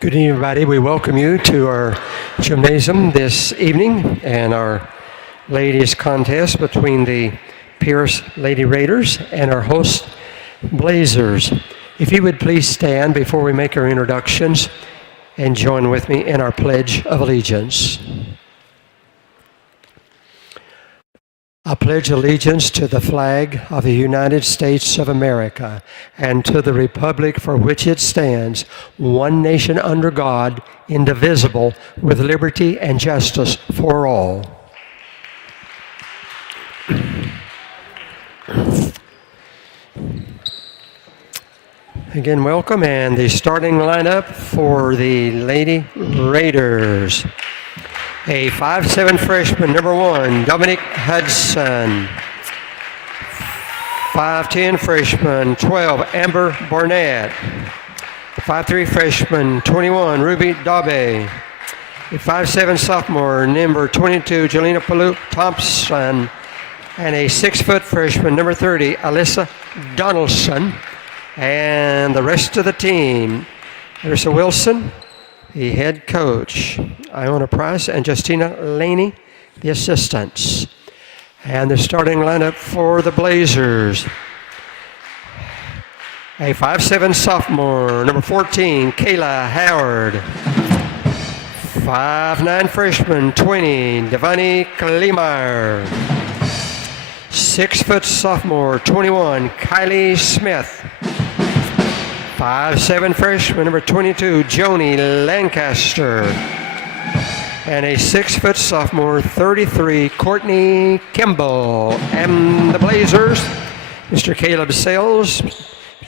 Good evening, everybody. We welcome you to our gymnasium this evening and our ladies contest between the Pierce Lady Raiders and our host Blazers. If you would please stand before we make our introductions and join with me in our Pledge of Allegiance. I pledge allegiance to the flag of the United States of America and to the republic for which it stands, one nation under God, indivisible, with liberty and justice for all. Again, welcome, and the starting lineup for the Lady Raiders. A 5'7" freshman, number 1, Dominic Hudson. 5'10" freshman, 12, Amber Barnett. 5'3" freshman, 21, Ruby Dabe. A 5'7" sophomore, number 22, Jelena Palou Thompson. And a 6' freshman, number 30, Alyssa Donaldson. And the rest of the team, Larissa Wilson, the head coach, Iona Price, and Justina Laney, the assistants. And the starting lineup for the Blazers. A 5'7" sophomore, number 14, Kayla Howard. 5'9" freshman, 20, Devani Kleemeyer. 6' sophomore, 21, Kylie Smith. 5'7" freshman, number 22, Joni Lancaster. And a 6' sophomore, 33, Courtney Kimball. And the Blazers, Mr. Caleb Sales,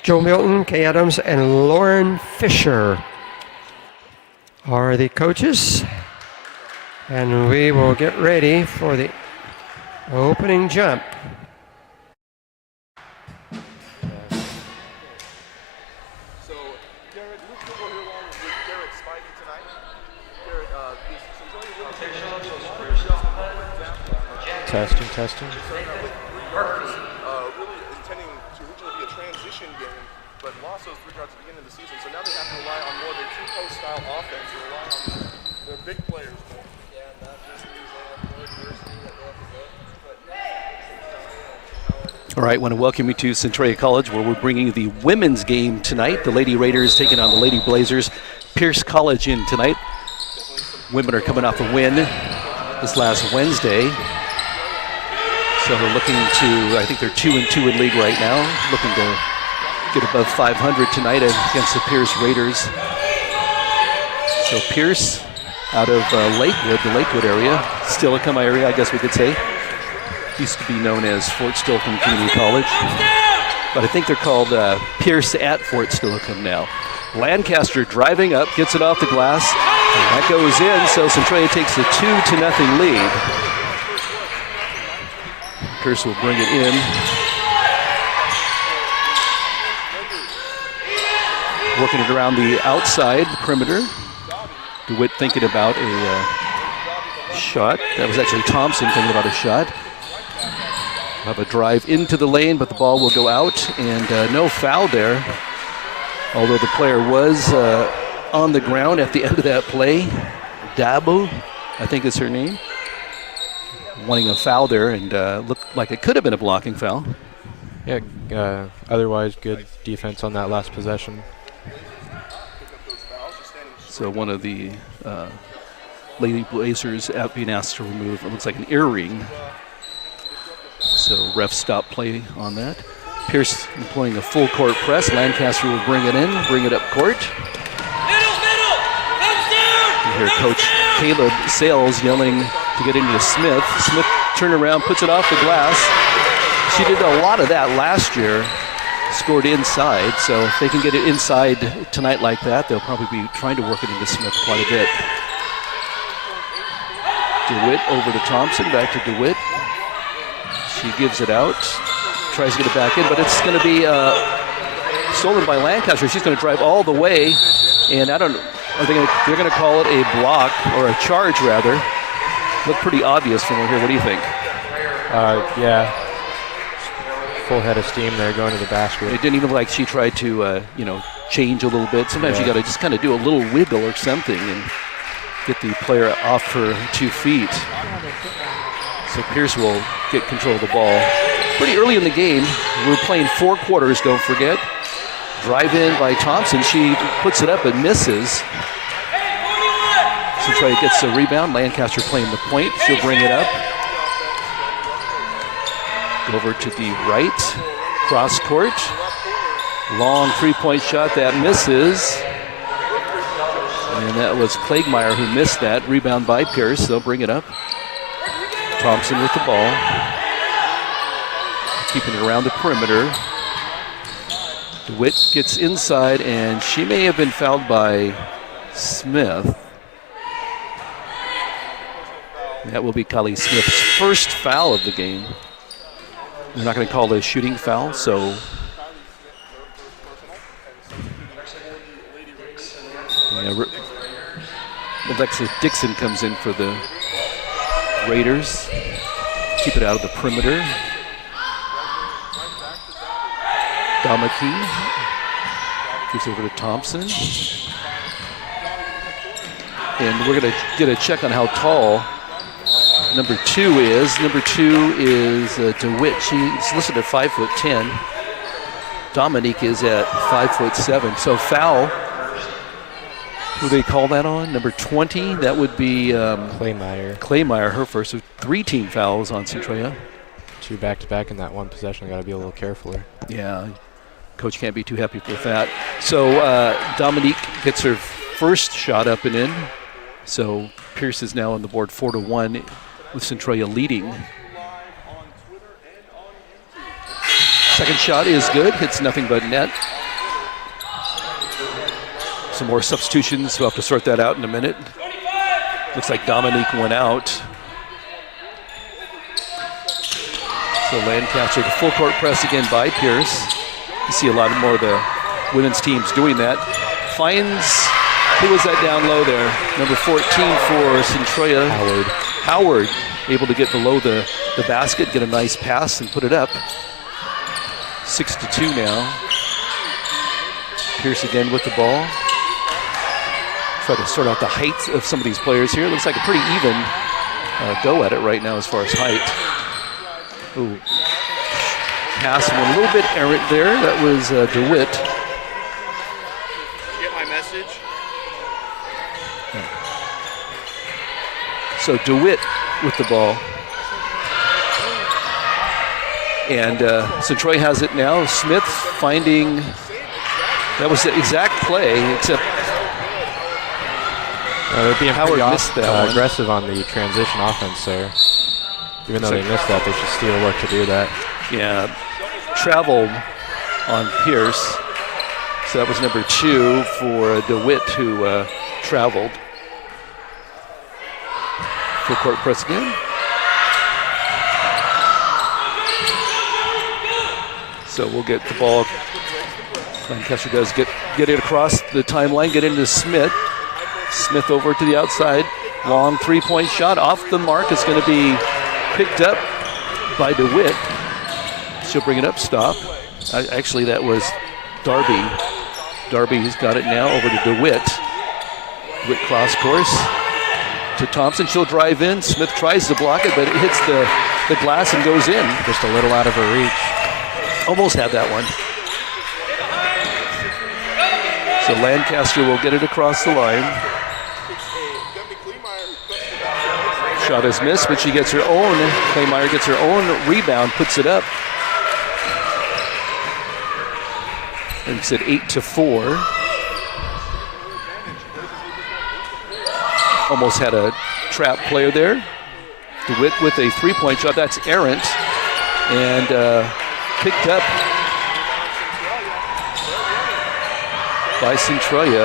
Joe Milton, Kay Adams, and Lauren Fisher are the coaches. And we will get ready for the opening jump. Testing. Really intending to originally be a transition game, but lost those 3 yards at the beginning of the season. So now they have to rely on more of their two-post style offense and rely on their big players more. Yeah, not just All right, I want to welcome you to Centralia College, where we're bringing the women's game tonight. The Lady Raiders taking on the Lady Blazers. Pierce College in tonight. Women are coming off a win this last Wednesday. So they're looking to, I think they're 2-2 in league right now, looking to get above 500 tonight against the Pierce Raiders. So Pierce out of Lakewood, the Lakewood area, Steilacoom area, I guess we could say. Used to be known as Fort Steilacoom Community College, but I think they're called Pierce at Fort Steilacoom now. Lancaster driving up, gets it off the glass, and that goes in, so Centralia takes a 2-0 lead. Pierce will bring it in. Working it around the outside perimeter. DeWitt thinking about a shot. That was actually Thompson thinking about a shot. We'll have a drive into the lane, but the ball will go out, and no foul there. Although the player was on the ground at the end of that play. Dabo, I think is her name. Wanting a foul there, and looked like it could have been a blocking foul. Yeah, otherwise good defense on that last possession. So one of the Lady Blazers being asked to remove, it looks like an earring. So ref stopped play on that. Pierce employing a full court press. Lancaster will bring it in, bring it up court. You hear Coach Caleb Sales yelling to get into Smith. Smith turned around, puts it off the glass. She did a lot of that last year, scored inside. So if they can get it inside tonight like that, they'll probably be trying to work it into Smith quite a bit. DeWitt over to Thompson, back to DeWitt. She gives it out, tries to get it back in, but it's going to be stolen by Lancaster. She's going to drive all the way, and I don't know, they're going to call it a block, or a charge rather. Looked pretty obvious from over here. What do you think? Yeah. full head of steam there going to the basket. It didn't even look like she tried to, change a little bit. Sometimes you got to just kind of do a little wiggle or something and get the player off her 2 feet. So Pierce will get control of the ball. Pretty early in the game, we're playing 4 quarters, don't forget. Drive in by Thompson. She puts it up and misses. Centralia gets a rebound. Lancaster playing the point. She'll bring it up. Go over to the right. Cross court. Long 3-point shot that misses. And that was Klagmeyer who missed that. Rebound by Pierce. They'll bring it up. Thompson with the ball. Keeping it around the perimeter. DeWitt gets inside, and she may have been fouled by Smith. That will be Kylie Smith's first foul of the game. They're not going to call it a shooting foul, so Alexa Dixon comes in for the Raiders. Keep it out of the perimeter. Domaki gives over to Thompson. And we're going to get a check on how tall number 2 is. Number 2 is DeWitt. She's listed at 5'10". Dominique is at 5'7". So foul. Who they call that on? Number 20. That would be Klagmeyer, her first. So 3 team fouls on Centralia. 2 back-to-back in that one possession. Got to be a little carefuler. Yeah, coach can't be too happy with that. So Dominique gets her first shot up and in. So Pierce is now on the board 4-1 with Centralia leading. Second shot is good, hits nothing but net. Some more substitutions, we'll have to sort that out in a minute. Looks like Dominique went out. So Lancaster, the full court press again by Pierce. You see a lot more of the women's teams doing that. Finds, who was that down low there? Number 14 for Centralia. Howard, able to get below the basket, get a nice pass and put it up. 6-2 now. Pierce again with the ball. Try to sort out the height of some of these players here. Looks like a pretty even go at it right now as far as height. Ooh. Pass went a little bit errant there. That was DeWitt. Did you get my message? So DeWitt with the ball. And Centralia has it now. Smith finding, that was the exact play, except they're being Howard pretty missed that one. aggressive on the transition offense there. Even though they missed that, they should steal work to do that. Yeah, traveled on Pierce. So that was number 2 for DeWitt, who traveled. Full court press again. So we'll get the ball. Lancaster does get it across the timeline, get into Smith. Smith over to the outside. Long 3-point shot off the mark. It's going to be picked up by DeWitt. She'll bring it up, stop. Actually, that was Darby. Darby's got it now over to DeWitt. DeWitt cross course to Thompson. She'll drive in. Smith tries to block it, but it hits the glass and goes in. Just a little out of her reach. Almost had that one. So Lancaster will get it across the line. Shot is missed, but she gets her own. Klagmeyer gets her own rebound, puts it up. And it's at 8-4. Almost had a trap player there. DeWitt with a 3-point shot. That's errant. And picked up by Centralia.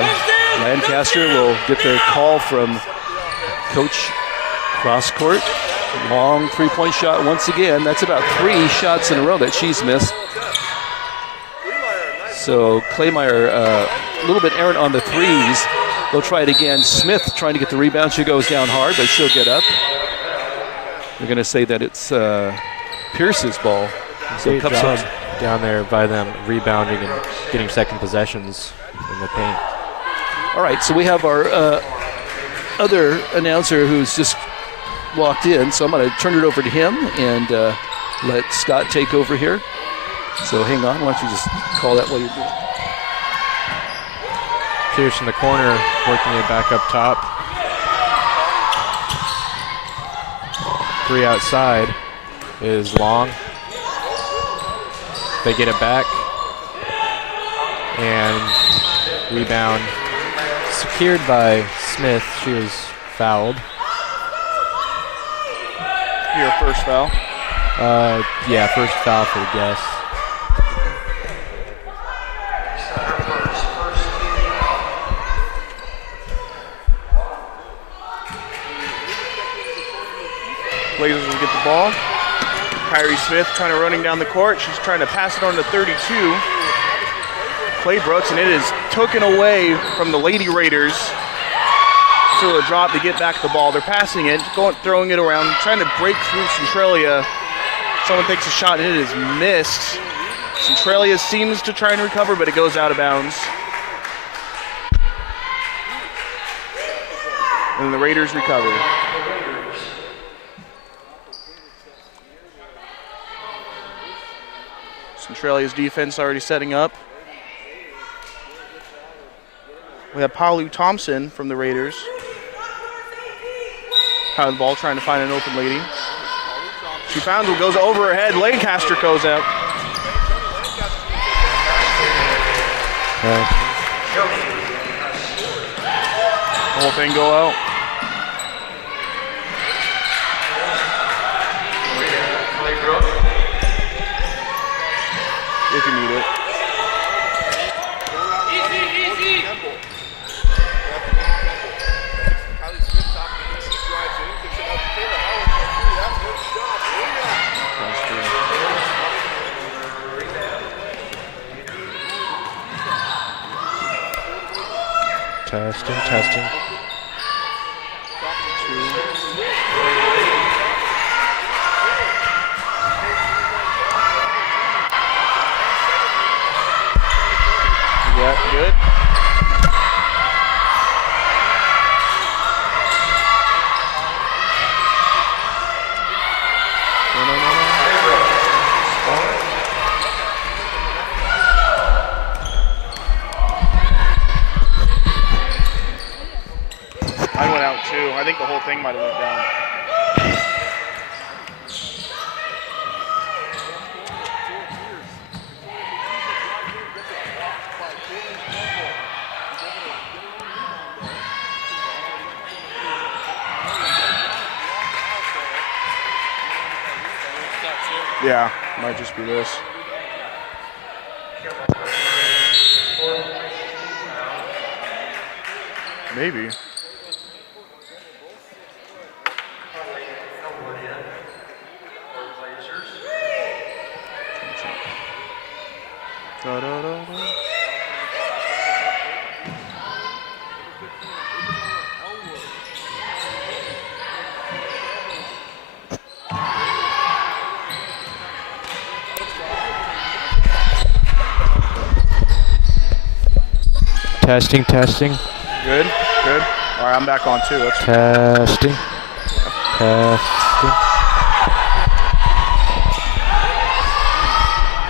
Lancaster will get the call from Coach cross court. Long 3-point shot once again. That's about 3 shots in a row that she's missed. So Klagmeyer a little bit errant on the threes. They'll try it again. Smith trying to get the rebound. She goes down hard, but she'll get up. They're going to say that it's Pierce's ball. So Great Cup job Subs. down there by them rebounding and getting second possessions in the paint. All right, so we have our other announcer who's just walked in, so I'm going to turn it over to him and let Scott take over here. So hang on, why don't you just call that while you're doing it? Pierce in the corner, working it back up top. 3 outside is long. They get it back. And rebound secured by Smith. She was fouled. Your first foul. Yeah, first foul for the guests. Blazers will get the ball. Kyrie Smith trying to running down the court. She's trying to pass it on to 32. Clay Brooks, and it is taken away from the Lady Raiders. So a drop to get back the ball. They're passing it, throwing it around, trying to break through Centralia. Someone takes a shot and it is missed. Centralia seems to try and recover, but it goes out of bounds. And the Raiders recover. Centralia's defense already setting up. We have Paulu Thompson from the Raiders. Out of the ball, trying to find an open lady. She found it, goes over her head. Lancaster goes out. The whole thing go out. If you need it. Testing. Yeah, good. I went out too. I think the whole thing might have went down. Yeah, might just be this. Maybe. Da-da-da-da. Testing. Good. All right, I'm back on too. That's Testing.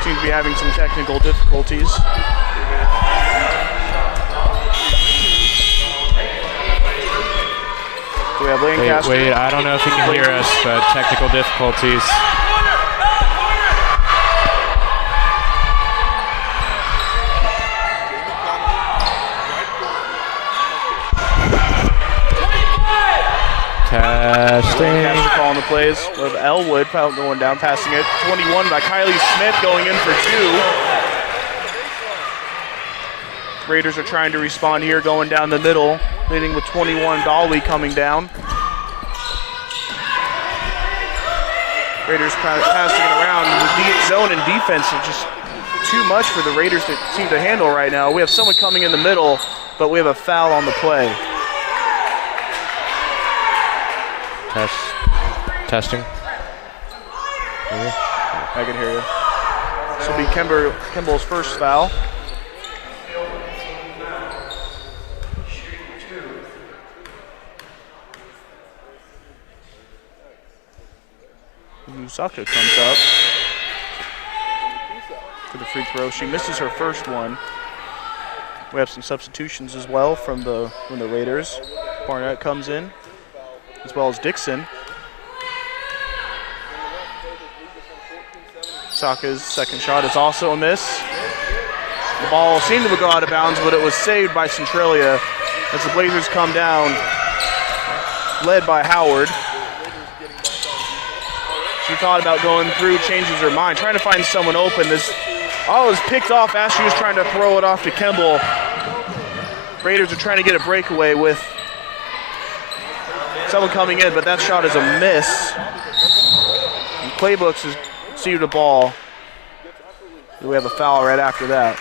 seems to be having some technical difficulties. So we have Lancaster. Wait, I don't know if you can hear us, but technical difficulties. Testing. Lancaster calling the plays. We have Elwood going down, passing it. 21 by Kylie Smith going in for 2. Raiders are trying to respond here, going down the middle, leading with 21. Dolly coming down. Raiders passing it around. The zone and defense are just too much for the Raiders to seem to handle right now. We have someone coming in the middle, but we have a foul on the play. Testing. I can hear you. This will be Kimball's first foul. Musaka comes up for the free throw. She misses her first one. We have some substitutions as well from the Raiders. Barnett comes in, as well as Dixon. Musaka's second shot is also a miss. The ball seemed to go out of bounds, but it was saved by Centralia as the Blazers come down, led by Howard. She thought about going through, changes her mind, trying to find someone open. This ball was picked off as she was trying to throw it off to Kimball. Raiders are trying to get a breakaway with someone coming in, but that shot is a miss. And Playbooks has received a ball. We have a foul right after that.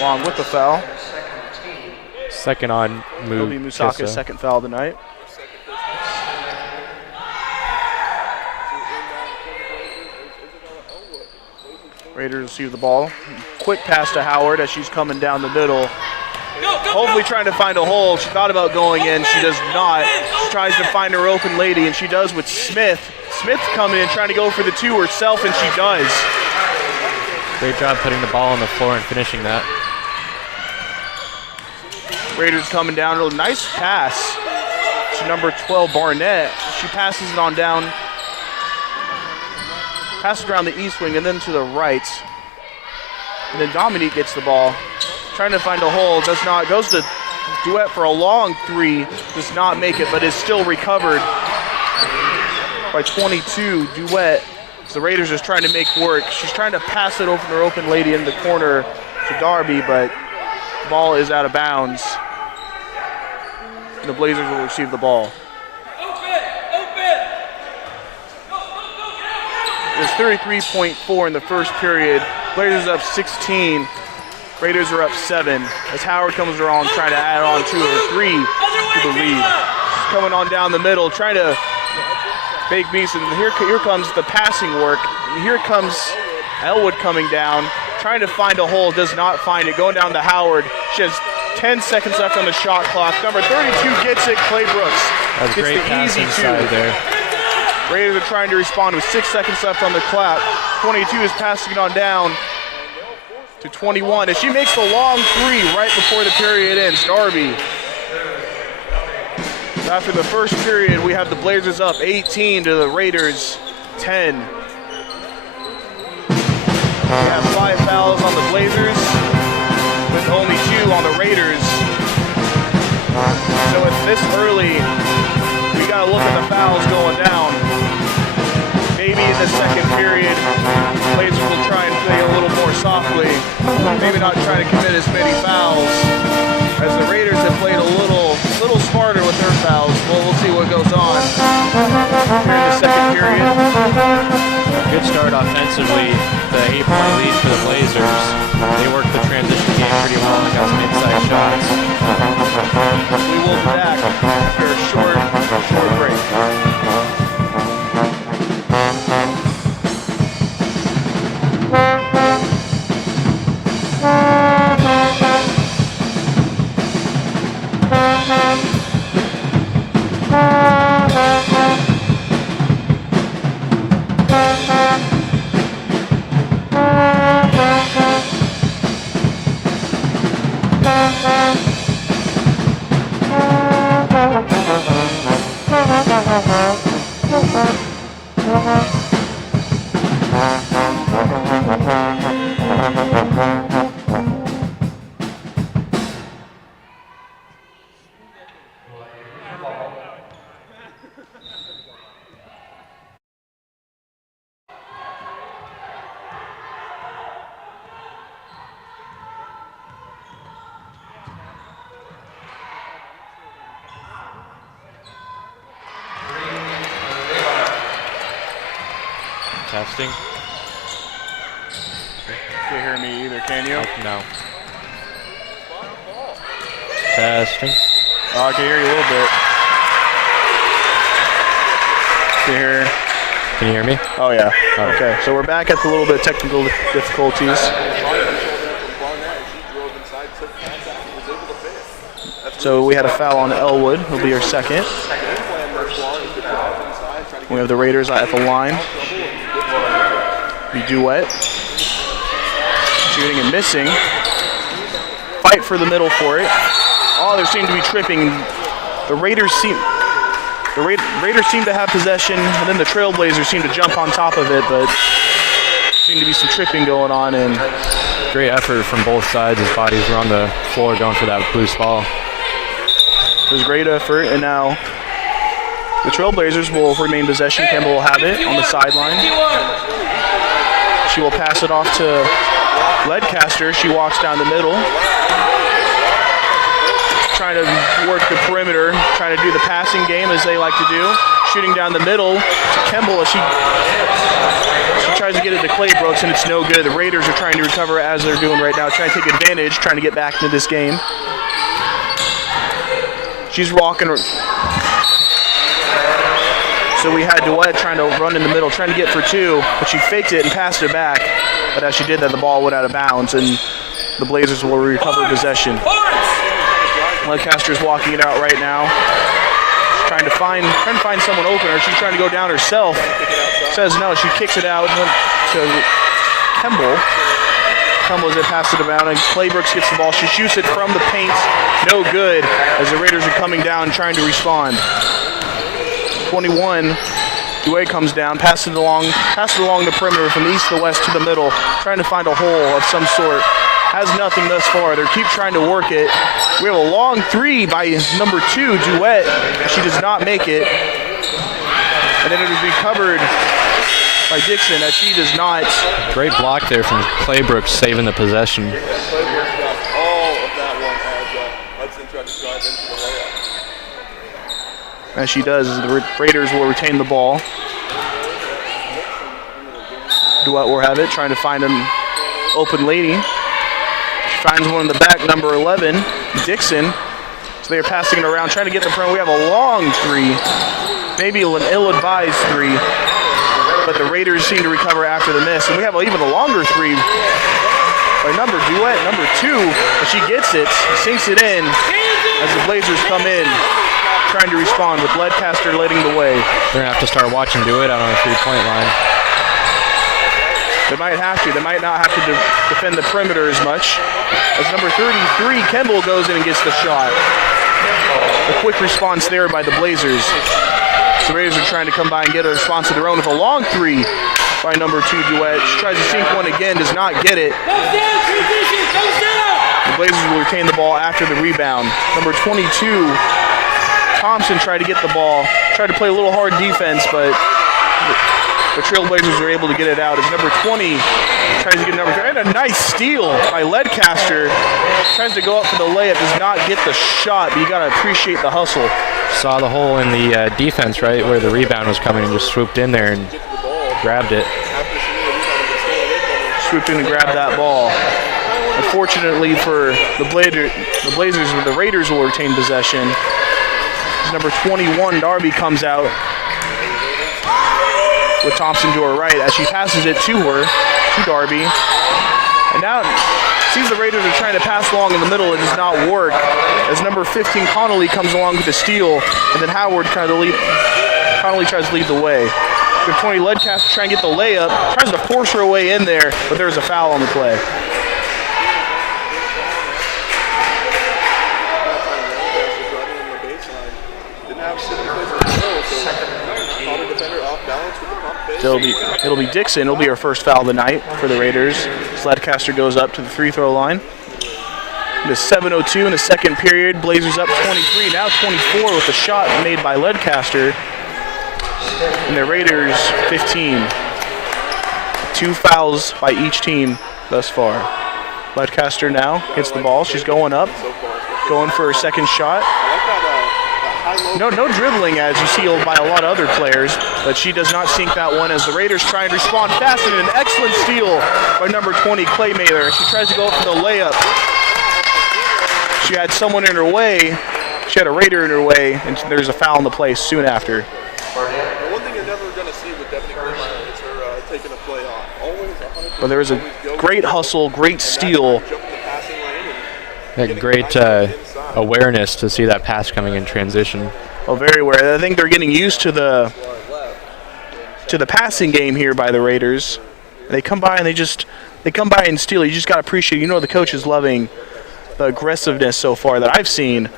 Long with the foul. Second on It'll move. be Musaka's second foul of the night. Raiders receive the ball. Quick pass to Howard as she's coming down the middle. Hopefully trying to find a hole. She thought about going in. She does not. She tries to find her open lady, and she does with Smith. Smith's coming in, trying to go for the two herself, and she does. Great job putting the ball on the floor and finishing that. Raiders coming down. A nice pass to number 12, Barnett. She passes it on down. Passes around the east wing and then to the right. And then Dominique gets the ball. Trying to find a hole. Does not. Goes to Duet for a long three. Does not make it, but is still recovered by 22. Duet. So the Raiders is trying to make work. She's trying to pass it over her open lady in the corner to Darby, but the ball is out of bounds. And the Blazers will receive the ball. It's 33.4 in the first period. Blazers up 16. Raiders are up 7. As Howard comes around trying to add on 2 or 3 to the lead. Coming on down the middle, trying to fake beast, and here comes the passing work. And here comes Elwood coming down, trying to find a hole, does not find it. Going down to Howard. She has 10 seconds left on the shot clock. Number 32 gets it. Clay Brooks That's gets great the pass easy inside 2. there. Raiders are trying to respond with 6 seconds left on the clock. 22 is passing it on down to 21 as she makes the long 3 right before the period ends. Darby. After the first period, we have the Blazers up 18 to the Raiders 10. We have 5 fouls on the Blazers with only 2 on the Raiders. So at this early, we got to look at the fouls going down. Maybe in the second period, Blazers will try and play a little more softly. Maybe not try to commit as many fouls, as the Raiders have played a little smarter with their fouls. Well, we'll see what goes on here in the second period. Good start offensively. The 8-point lead for the Blazers. They worked the transition game pretty well and got some inside shots. We will be back after a short break. Testing. Can't hear me either, can you? No. Testing. Oh, I can hear you a little bit. You hear? Can you hear me? Oh, yeah. Okay, so we're back at the little bit of technical difficulties. So we had a foul on Elwood. It'll be our second. We have the Raiders at the line. The duet. Shooting and missing. Fight for the middle for it. Oh, there seemed to be tripping. The Raiders seem to have possession, and then the Trailblazers seem to jump on top of it, but seemed to be some tripping going on. And Great effort from both sides. His bodies were on the floor going for that loose ball. it was great effort, and now the Trailblazers will remain possession. Campbell will have it on the sideline. She will pass it off to Ledcaster. She walks down the middle, trying to work the perimeter, trying to do the passing game as they like to do. Shooting down the middle to Kemble as she tries to get it to Claybrooks, and it's no good. The Raiders are trying to recover as they're doing right now, trying to take advantage, trying to get back into this game. She's walking. So we had Duet trying to run in the middle, trying to get for two, but she faked it and passed it back. But as she did that, the ball went out of bounds, and the Blazers will recover possession. Ledcaster's walking it out right now. She's trying to find someone open, or she's trying to go down herself. Says no, she kicks it out to Kemble. Kemble's it, passes it around, and Claybrooks gets the ball. She shoots it from the paint, no good, as the Raiders are coming down trying to respond. 21, Duet comes down, passes it along the perimeter from east to west to the middle, trying to find a hole of some sort. Has nothing thus far. They keep trying to work it. We have a long three by number 2, Duet. She does not make it. And then it is recovered by Dixon as she does not. Great block there from Claybrooks, saving the possession. All of that one as Hudson tried to drive into the layup. As she does, the Raiders will retain the ball. Duet will have it, trying to find an open lady. She finds one in the back, number 11, Dixon. So they are passing it around, trying to get the front. We have a long three, maybe an ill-advised three, but the Raiders seem to recover after the miss. And we have even a longer three by number Duet, number 2, but she gets it, sinks it in as the Blazers come in, trying to respond with Ledcaster leading the way. They're going to have to start watching Duet out on the three-point line. They might have to. They might not have to defend the perimeter as much. As number 33, Kemble goes in and gets the shot. A quick response there by the Blazers. The Raiders are trying to come by and get a response of their own with a long three by number 2, Duet. She tries to sink one again, does not get it. The Blazers will retain the ball after the rebound. Number 22, Thompson tried to get the ball, tried to play a little hard defense, but the Trailblazers were able to get it out. As number 20 tries to get number 3. And a nice steal by Ledcaster. Tries to go up for the layup, does not get the shot, but you got to appreciate the hustle. Saw the hole in the defense, right, where the rebound was coming, and just swooped in there and grabbed it. Swooped in and grabbed that ball. Unfortunately for the Blazers, the Raiders will retain possession. As number 21, Darby, comes out with Thompson to her right as she passes it to her, to Darby. And now sees the Raiders are trying to pass along in the middle. It does not work as number 15, Connolly, comes along with the steal, and then Howard Connolly tries to lead the way. Number 20, Ledcaster trying to get the layup, tries to force her way in there, but there's a foul on the play. So it'll be Dixon. It'll be her first foul of the night for the Raiders. Ledcaster goes up to the free throw line. The 7:02 in the second period. Blazers up 23, now 24 with the shot made by Ledcaster. And the Raiders 15. 2 fouls by each team thus far. Ledcaster now gets the ball. She's going up, going for her second shot. No dribbling as you see by a lot of other players, but she does not sink that one as the Raiders try and respond fast, and an excellent steal by number 20, Clay Mather. She tries to go up for the layup. She had someone in her way. She had a Raider in her way, and there's a foul in the play soon after. One thing that never to see with Debbie Klein is her taking a play off. Always 100%. But there was a great hustle, great steal. Jump in the passing lane Had great awareness to see that pass coming in transition. Oh, very aware. I think they're getting used to the passing game here by the Raiders. They come by and they come by and steal. You just got to appreciate. You know, the coach is loving the aggressiveness so far that I've seen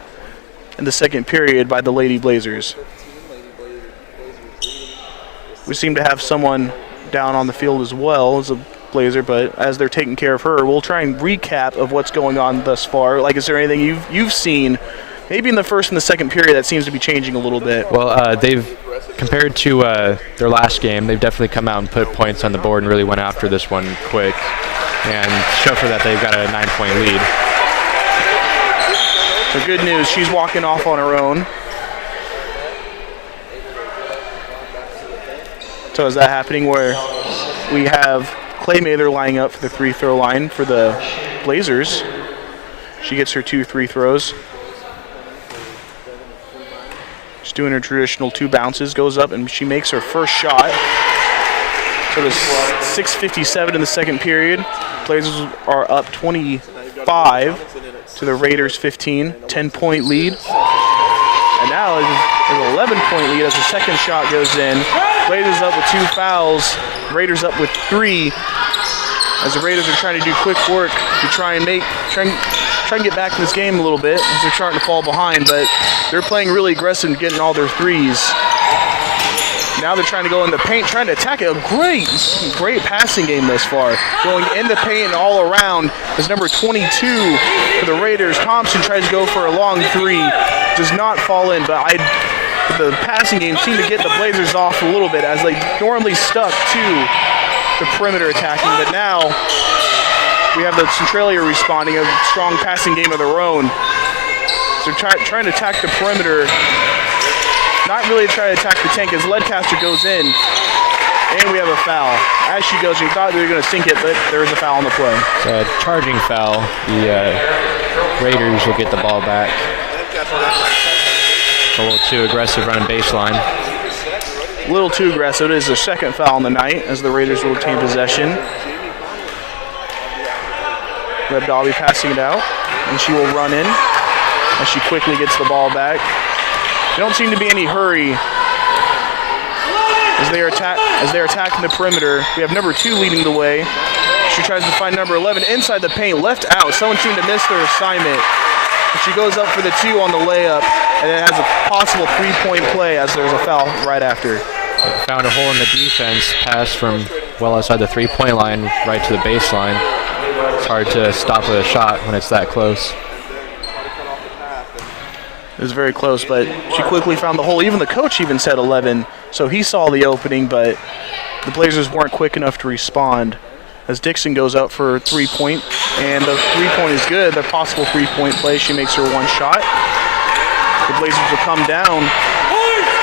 in the second period by the Lady Blazers. We seem to have someone down on the field as well as a Blazer, but as they're taking care of her, we'll try and recap of what's going on thus far. Like, is there anything you've seen, maybe in the first and the second period, that seems to be changing a little bit? Well, they've, compared to their last game, they've definitely come out and put points on the board and really went after this one quick and show for that they've got a 9-point lead. So good news, she's walking off on her own. So is that happening where we have Clay Mather lining up for the free throw line for the Blazers? She gets her 2 free throws. She's doing her traditional 2 bounces, goes up and she makes her first shot. So there's 6:57 in the second period. Blazers are up 25 to the Raiders 15, 10-point lead. And now there's an 11-point lead as the second shot goes in. Blazers up with 2 fouls. Raiders up with 3. As the Raiders are trying to do quick work to try and get back to this game a little bit as they're starting to fall behind, but they're playing really aggressive and getting all their threes. Now they're trying to go in the paint, trying to attack it. A great passing game thus far. Going in the paint and all around is number 22 for the Raiders. Thompson tries to go for a long 3. Does not fall in, but the passing game seemed to get the Blazers off a little bit as they normally stuck to the perimeter attacking, but now we have the Centralia responding, a strong passing game of their own. So trying to attack the perimeter, not really trying to attack the tank as Ledcaster goes in, and we have a foul. As she goes, we thought they were going to sink it, but there is a foul on the play. So a charging foul. The Raiders will get the ball back. A little too aggressive running baseline. A little too aggressive. It is their second foul on the night as the Raiders will retain possession. Reb Dobby passing it out, and she will run in as she quickly gets the ball back. There don't seem to be any hurry as they are attacking the perimeter. We have number 2 leading the way. She tries to find number 11 inside the paint, left out. Someone seemed to miss their assignment. And she goes up for the 2 on the layup, and it has a possible 3-point play as there's a foul right after. Found a hole in the defense, pass from well outside the 3-point line right to the baseline. It's hard to stop with a shot when it's that close. It was very close, but she quickly found the hole. Even the coach even said 11, so he saw the opening, but the Blazers weren't quick enough to respond. As Dixon goes up for a 3-point, and the 3-point is good. The possible 3-point play, she makes her 1 shot. The Blazers will come down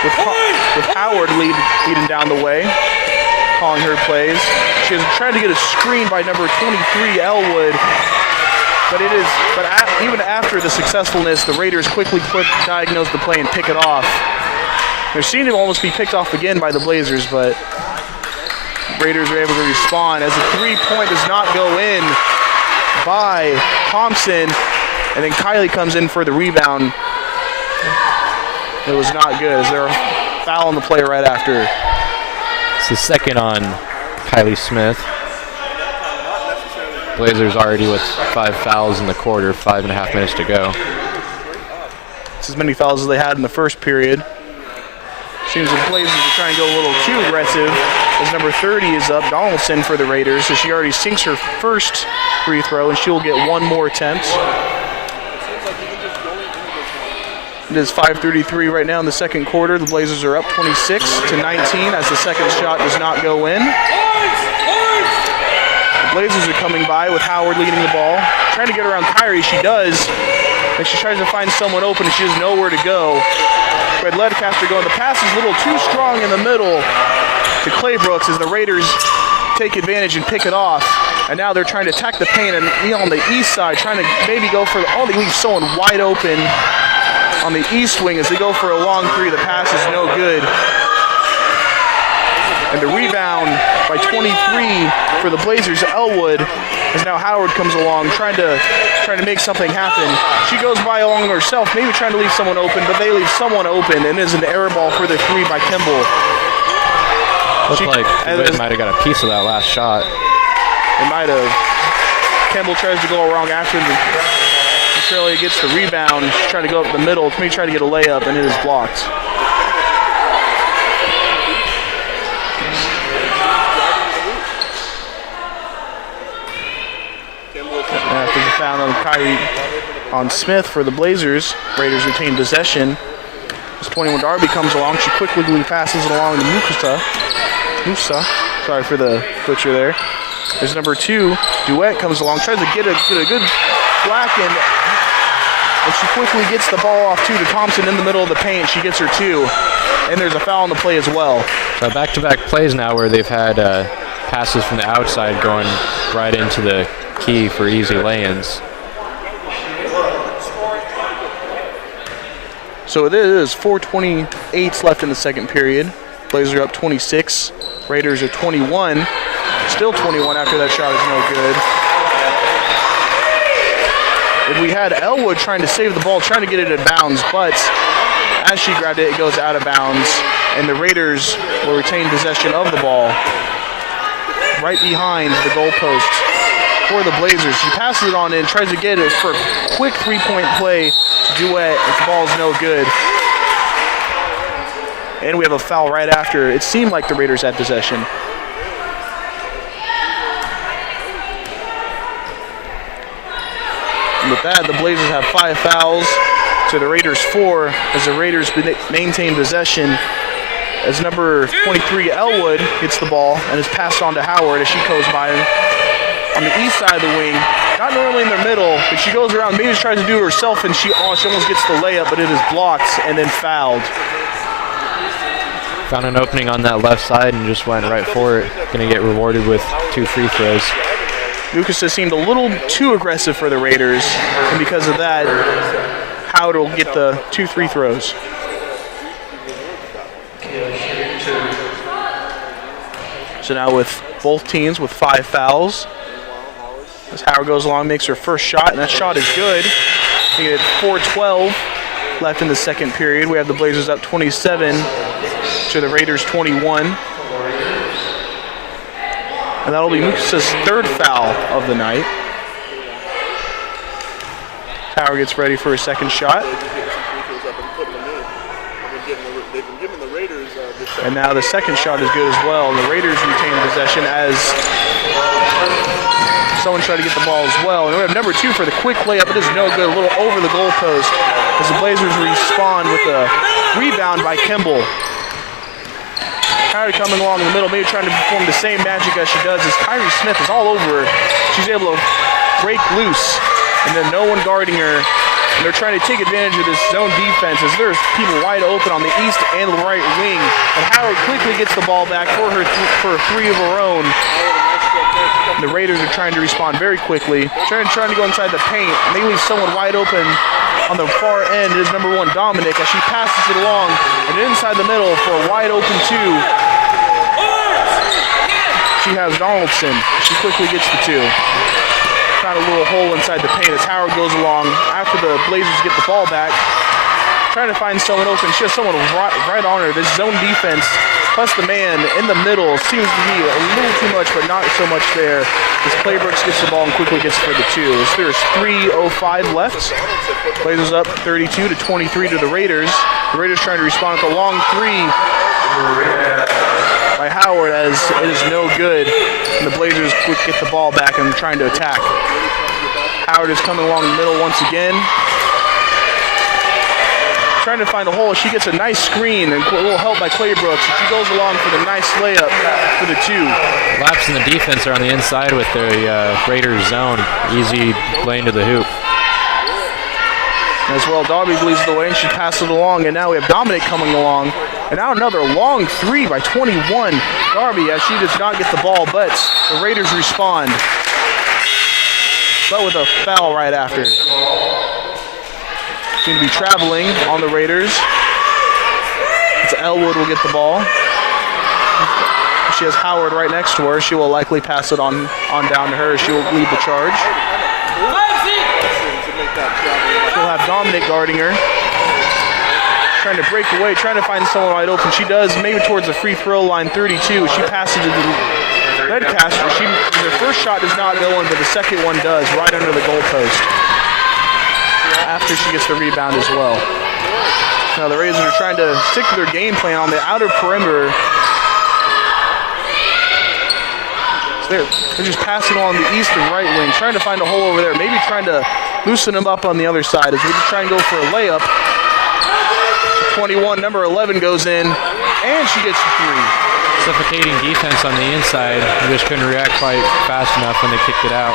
with Howard leading down the way, calling her plays. She has tried to get a screen by number 23, Elwood, but even after the successfulness, the Raiders quickly diagnose the play and pick it off. They're seen to almost be picked off again by the Blazers, but Raiders are able to respond as the 3-point does not go in by Thompson, and then Kylie comes in for the rebound. It was not good as they're fouling the play right after. It's the second on Kylie Smith. Blazers already with 5 fouls in the quarter, 5.5 minutes to go. It's as many fouls as they had in the first period. Seems the Blazers are trying to go a little too aggressive as number 30 is up, Donaldson for the Raiders, so she already sinks her first free throw and she will get 1 more attempt. It is 5:33 right now in the second quarter. The Blazers are up 26-19 as the second shot does not go in. The Blazers are coming by with Howard leading the ball. Trying to get around Kyrie, she does. And she tries to find someone open and she has nowhere to go. Red Ledcaster going. The pass is a little too strong in the middle to Claybrooks as the Raiders take advantage and pick it off. And now they're trying to attack the paint and on the east side, trying to maybe go for, they leave someone wide open on the east wing as they go for a long 3. The pass is no good. And the rebound by 23 for the Blazers, Elwood, as now Howard comes along trying to make something happen. She goes by along herself, maybe trying to leave someone open, but they leave someone open, and it is an error ball for the three by Kimball. Looked like Witt might have got a piece of that last shot. It might have. Kimball tries to go wrong after Centralia gets the rebound. She's trying to go up the middle, maybe try to get a layup, and it is blocked. After the foul on Kyrie on Smith for the Blazers, Raiders retain possession. As 21 Darby comes along, she quickly passes it along to Musa. Sorry for the butcher there. There's number 2, Duet comes along, tries to get a good black end, and she quickly gets the ball off to Thompson in the middle of the paint. She gets her 2, and there's a foul on the play as well. So back-to-back plays now where they've had passes from the outside going right into the key for easy lay-ins. So it is 4:28 left in the second period. Blazers are up 26. Raiders are 21. Still 21 after that shot is no good. And we had Elwood trying to save the ball, trying to get it in bounds, but as she grabbed it, it goes out of bounds, and the Raiders will retain possession of the ball right behind the goalpost for the Blazers. She passes it on in, tries to get it for a quick three-point play to Duet. The ball is no good. And we have a foul right after. It seemed like the Raiders had possession. And with that, the Blazers have 5 fouls to the Raiders 4 as the Raiders maintain possession. As number 23, Elwood, gets the ball and is passed on to Howard as she goes by on the east side of the wing. Not normally in the middle, but she goes around, maybe tries to do it herself, and she almost gets the layup, but it is blocked and then fouled. Found an opening on that left side and just went right for it. Going to get rewarded with 2 free throws. Lucas has seemed a little too aggressive for the Raiders, and because of that, Howard will get the 2 free throws. So now with both teams with 5 fouls, as Howard goes along, makes her first shot, and that shot is good. We get 4:12 left in the second period. We have the Blazers up 27 to the Raiders 21. And that'll be Musa's 3rd foul of the night. Howard gets ready for his second shot. And now the second shot is good as well. And the Raiders retain possession as someone tried to get the ball as well. And we have number 2 for the quick layup. It is no good, a little over the goalpost as the Blazers respond with a rebound by Kimball. Kyrie coming along in the middle, maybe trying to perform the same magic as she does as Kyrie Smith is all over her. She's able to break loose, and then no one guarding her. And they're trying to take advantage of this zone defense as there's people wide open on the east and the right wing. And Howard quickly gets the ball back for her for 3 of her own. And the Raiders are trying to respond very quickly, trying to go inside the paint, and they leave someone wide open on the far end. It is number 1, Dominic, as she passes it along and inside the middle for a wide open 2. She has Donaldson. She quickly gets the 2. Found a little hole inside the paint as Howard goes along after the Blazers get the ball back, trying to find someone open. She has someone right on her. This zone defense plus the man in the middle seems to be a little too much, but not so much there. As Claybrooks gets the ball and quickly gets for the 2. As there's 3:05 left. Blazers up 32-23 to the Raiders. The Raiders trying to respond with a long 3 by Howard as it is no good. And the Blazers get the ball back and trying to attack. Howard is coming along the middle once again, trying to find a hole. She gets a nice screen and a little help by Claybrooks. She goes along for the nice layup for the 2. Laps in the defense are on the inside with the Raiders zone. Easy lane to the hoop. As well, Darby leads the way and she passes it along. And now we have Dominic coming along. And now another long 3 by 21. Darby as she does not get the ball, but the Raiders respond. But with a foul right after. Seem to be traveling on the Raiders. It's Elwood will get the ball. She has Howard right next to her. She will likely pass it on down to her. She will lead the charge. She'll have Dominic guarding her. Trying to break away, trying to find someone wide open. She does, maybe towards the free throw line, 32. She passes it to the Redcaster. Her first shot does not go in, but the second one does, right under the goalpost. After she gets the rebound as well. Now the Razors are trying to stick to their game plan on the outer perimeter. They're just passing along the east and right wing, trying to find a hole over there, maybe trying to loosen them up on the other side as we just try and go for a layup. 21, number 11 goes in, and she gets the three. Suffocating defense on the inside. They just couldn't react quite fast enough when they kicked it out.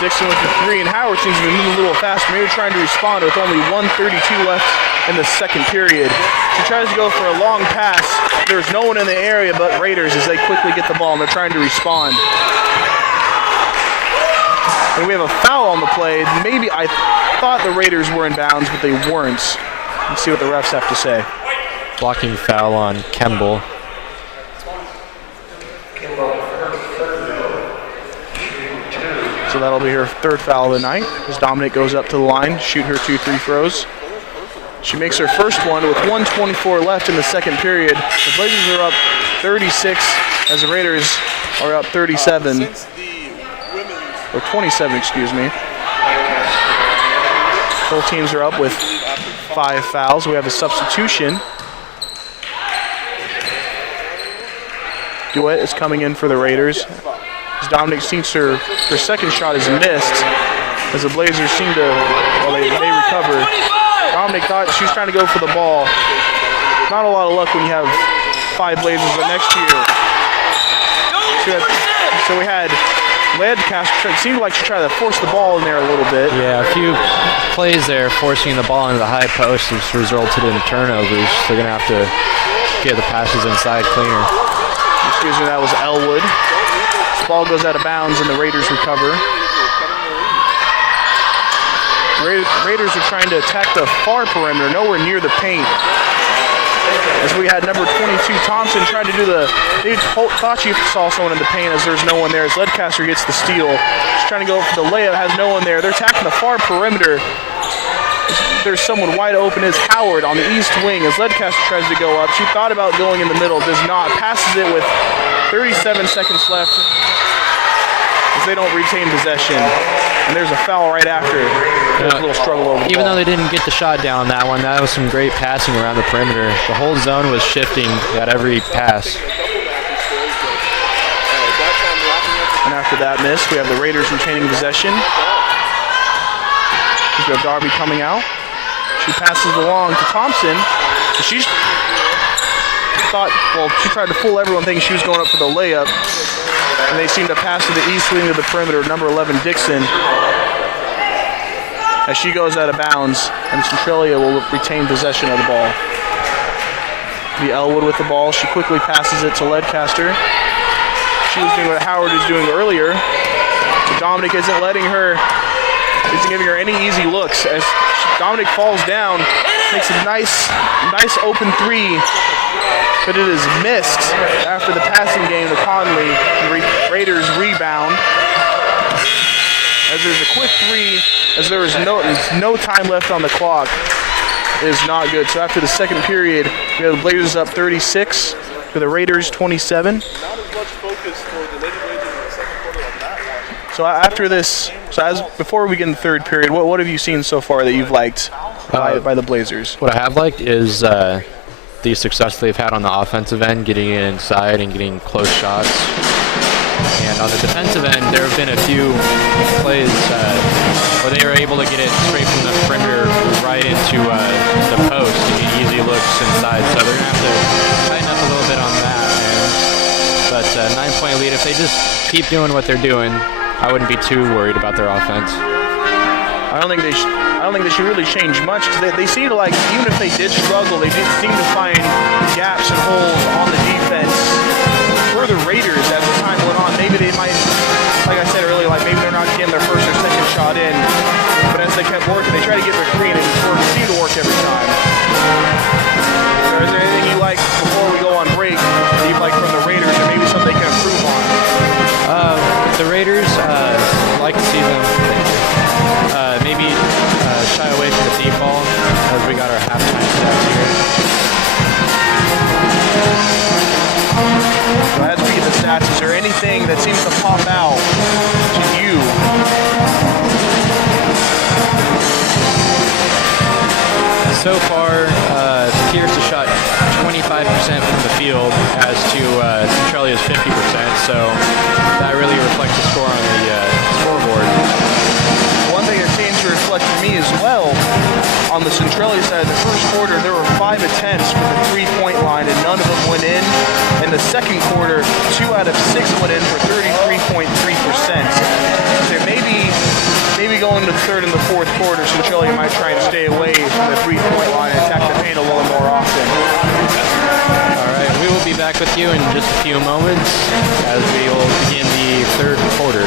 Dixon with the three, and Howard seems to be moving a little faster, maybe trying to respond with only 1:32 left in the second period. She tries to go for a long pass. There's no one in the area but Raiders as they quickly get the ball, and they're trying to respond. And we have a foul on the play. Maybe I thought the Raiders were in bounds, but they weren't. Let's see what the refs have to say. Blocking foul on Kemble. So that'll be her third foul of the night as Dominic goes up to the line, shoot her 2 free throws. She makes her first one with 1:24 left in the second period. The Blazers are up 36 as the Raiders are up 37. Or 27, excuse me. Both teams are up with 5 fouls. We have a substitution. Duet is coming in for the Raiders. As Dominic thinks her second shot is missed. As the Blazers seem to, well, they recover. Dominic thought she was trying to go for the ball. Not a lot of luck when you have 5 Blazers right next to you. So we had Ledcast. It seemed like she tried to force the ball in there a little bit. Yeah, a few plays there forcing the ball into the high post has resulted in turnovers. They're going to have to get the passes inside cleaner. Excuse me, that was Elwood. This ball goes out of bounds and the Raiders recover. Raiders are trying to attack the far perimeter, nowhere near the paint. As we had number 22, Thompson, trying to do they thought she saw someone in the paint as there's no one there. As Ledcaster gets the steal. She's trying to go for the layup, has no one there. They're attacking the far perimeter. There's someone wide open, is Howard on the east wing as Ledcaster tries to go up. She thought about going in the middle, does not. Passes it with 37 seconds left as they don't retain possession. And there's a foul right after. There's a little struggle over the Even ball. though they didn't get the shot down on that one, that was some great passing around the perimeter. The whole zone was shifting at every pass. And after that miss, we have the Raiders retaining possession. We have Darby coming out. She passes along to Thompson. She tried to fool everyone thinking she was going up for the layup. And they seem to pass to the east wing of the perimeter, number 11, Dixon. As she goes out of bounds, and Centralia will retain possession of the ball. The Elwood with the ball. She quickly passes it to Ledcaster. She was doing what Howard was doing earlier. But Dominic isn't giving her any easy looks. As Dominic falls down, makes a nice open three, but it is missed after the passing game to Conley. The Raiders rebound. As there's a quick three, as there is no time left on the clock, it is not good. So after the second period, we have the Blazers up 36 to the Raiders 27. Not as much focus for the Lady Blazers in the second quarter on that one. So after this, before we get in the third period, what have you seen so far that you've liked by the Blazers? What I have liked is the success they've had on the offensive end, getting it inside and getting close shots. And on the defensive end, there have been a few plays where they were able to get it straight from the perimeter right into the post and get easy looks inside. So they're going to have to tighten up a little bit on that. But 9-point lead, if they just keep doing what they're doing, I wouldn't be too worried about their offense. I don't think they should really change much because they seem to, like, even if they did struggle, they did seem to find gaps and holes on the defense for the Raiders as the time went on. Maybe they might, like I said earlier, like maybe they're not getting their first or second shot in, but as they kept working, they tried to get their screen and it seemed to work every time. So is there anything you like before we go on break that you'd like the Raiders, I'd like to see them maybe shy away from the deep ball as we got our halftime stats here. So as we get the stats, is there anything that seems to pop out to you? So far, Pierce has shot 25% from the field as to Centralia's 50%, so that really reflects the score on the scoreboard. One thing that seems to reflect for me as well, on the Centralia side, the first quarter there were 5 attempts for the 3-point line and none of them went in. In the second quarter, 2 out of 6 went in for 33.3%. So maybe going to the third and the fourth quarter, Centralia might try and stay away from the 3-point line and attack the paint a little more often. All right, we will be back with you in just a few moments as we will begin the third quarter.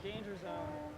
Danger zone.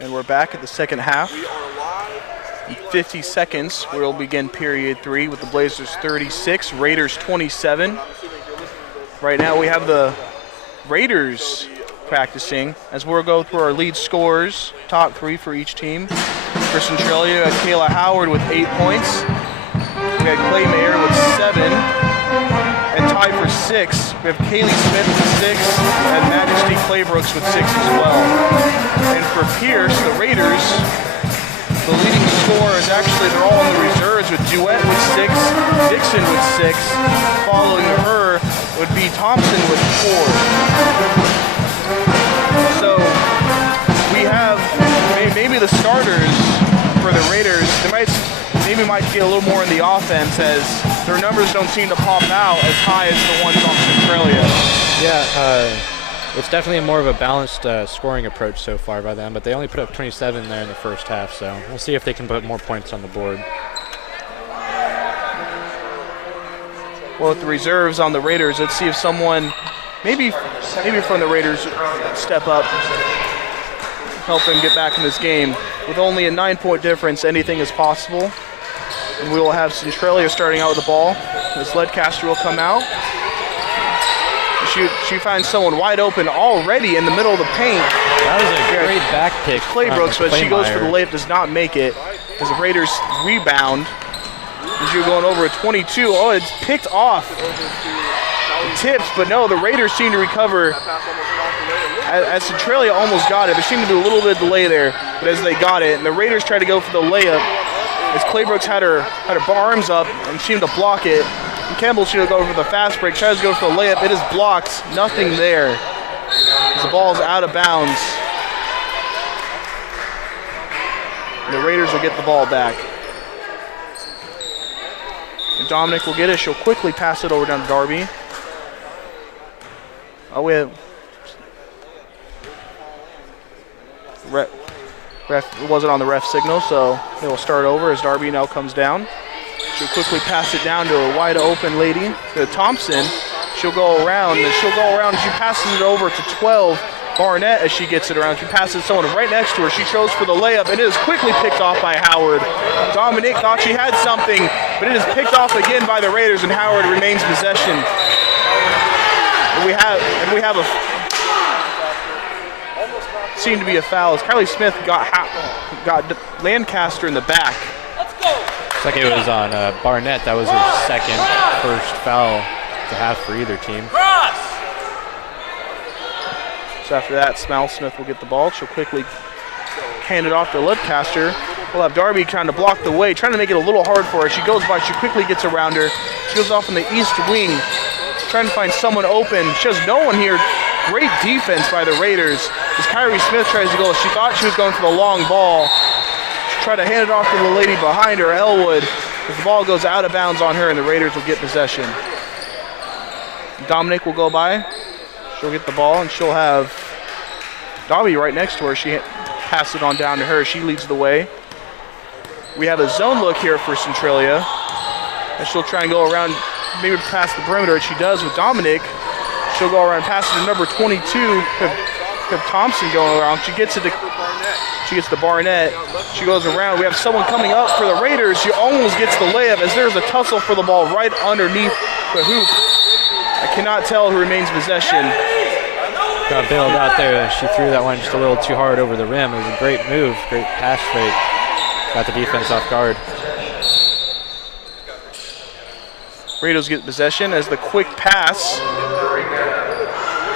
And we're back at the second half. In 50 seconds, we'll begin period 3 with the Blazers 36, Raiders 27. Right now we have the Raiders practicing as we'll go through our lead scorers, top 3 for each team. For Centralia, we had Kayla Howard with 8 points. We had Clay Mayer with 7. And tied for 6, we have Kaylee Smith with 6 and Majesty Claybrooks with 6 as well. And for Pierce, the Raiders, the leading scorer is actually, they're all in the reserves with Duet with 6, Dixon with 6. Following her would be Thompson with 4. So we have maybe the starters for the Raiders, they might get a little more in the offense as their numbers don't seem to pop out as high as the ones on Centralia. Yeah, it's definitely more of a balanced scoring approach so far by them, but they only put up 27 there in the first half, so we'll see if they can put more points on the board. Well, with the reserves on the Raiders, let's see if someone, maybe from the Raiders, step up, help them get back in this game. With only a 9-point difference, anything is possible. And we will have Centralia starting out with the ball. As Ledcaster will come out. She finds someone wide open already in the middle of the paint. That was a great back pick. Claybrooks, but she goes for the layup, does not make it. As the Raiders rebound. As you're going over a 22. Oh, it's picked off. Tips, but no, the Raiders seem to recover. As Centralia almost got it, there seemed to be a little bit of delay there, but as they got it, and the Raiders tried to go for the layup, as Claybrooks had her arms up and seemed to block it. And Campbell should go for the fast break, tries to go for the layup. It is blocked, nothing there. As the ball is out of bounds. And the Raiders will get the ball back. And Dominic will get it. She'll quickly pass it over down to Darby. Oh, we have ref wasn't on the ref signal, so it will start over as Darby now comes down. She'll quickly pass it down to a wide open lady, to Thompson. She'll go around, and she passes it over to 12, Barnett, as she gets it around. She passes someone right next to her. She throws for the layup, and it is quickly picked off by Howard. Dominic thought she had something, but it is picked off again by the Raiders, and Howard remains possession. And we have a seem to be a foul as Kylie Smith got Lancaster in the back. Looks like it was on Barnett. That was her first foul to have for either team. So after that, Smith will get the ball. She'll quickly hand it off to Lancaster. We'll have Darby trying to block the way, trying to make it a little hard for her. She goes by, she quickly gets around her. She goes off in the east wing, trying to find someone open. She has no one here. Great defense by the Raiders. As Kyrie Smith tries to go, she thought she was going for the long ball. She tried to hand it off to the lady behind her, Elwood. As the ball goes out of bounds on her, and the Raiders will get possession. Dominic will go by. She'll get the ball, and she'll have Darby right next to her. She passes it on down to her. She leads the way. We have a zone look here for Centralia. And she'll try and go around, maybe past the perimeter. She does with Dominic. She'll go around and pass it to number 22, have Thompson going around. She gets it to Barnett. She goes around. We have someone coming up for the Raiders. She almost gets the layup as there's a tussle for the ball right underneath the hoop. I cannot tell who remains possession. Got bailed out there. She threw that one just a little too hard over the rim. It was a great move, great pass fake. Got the defense off guard. Raiders get possession as the quick pass.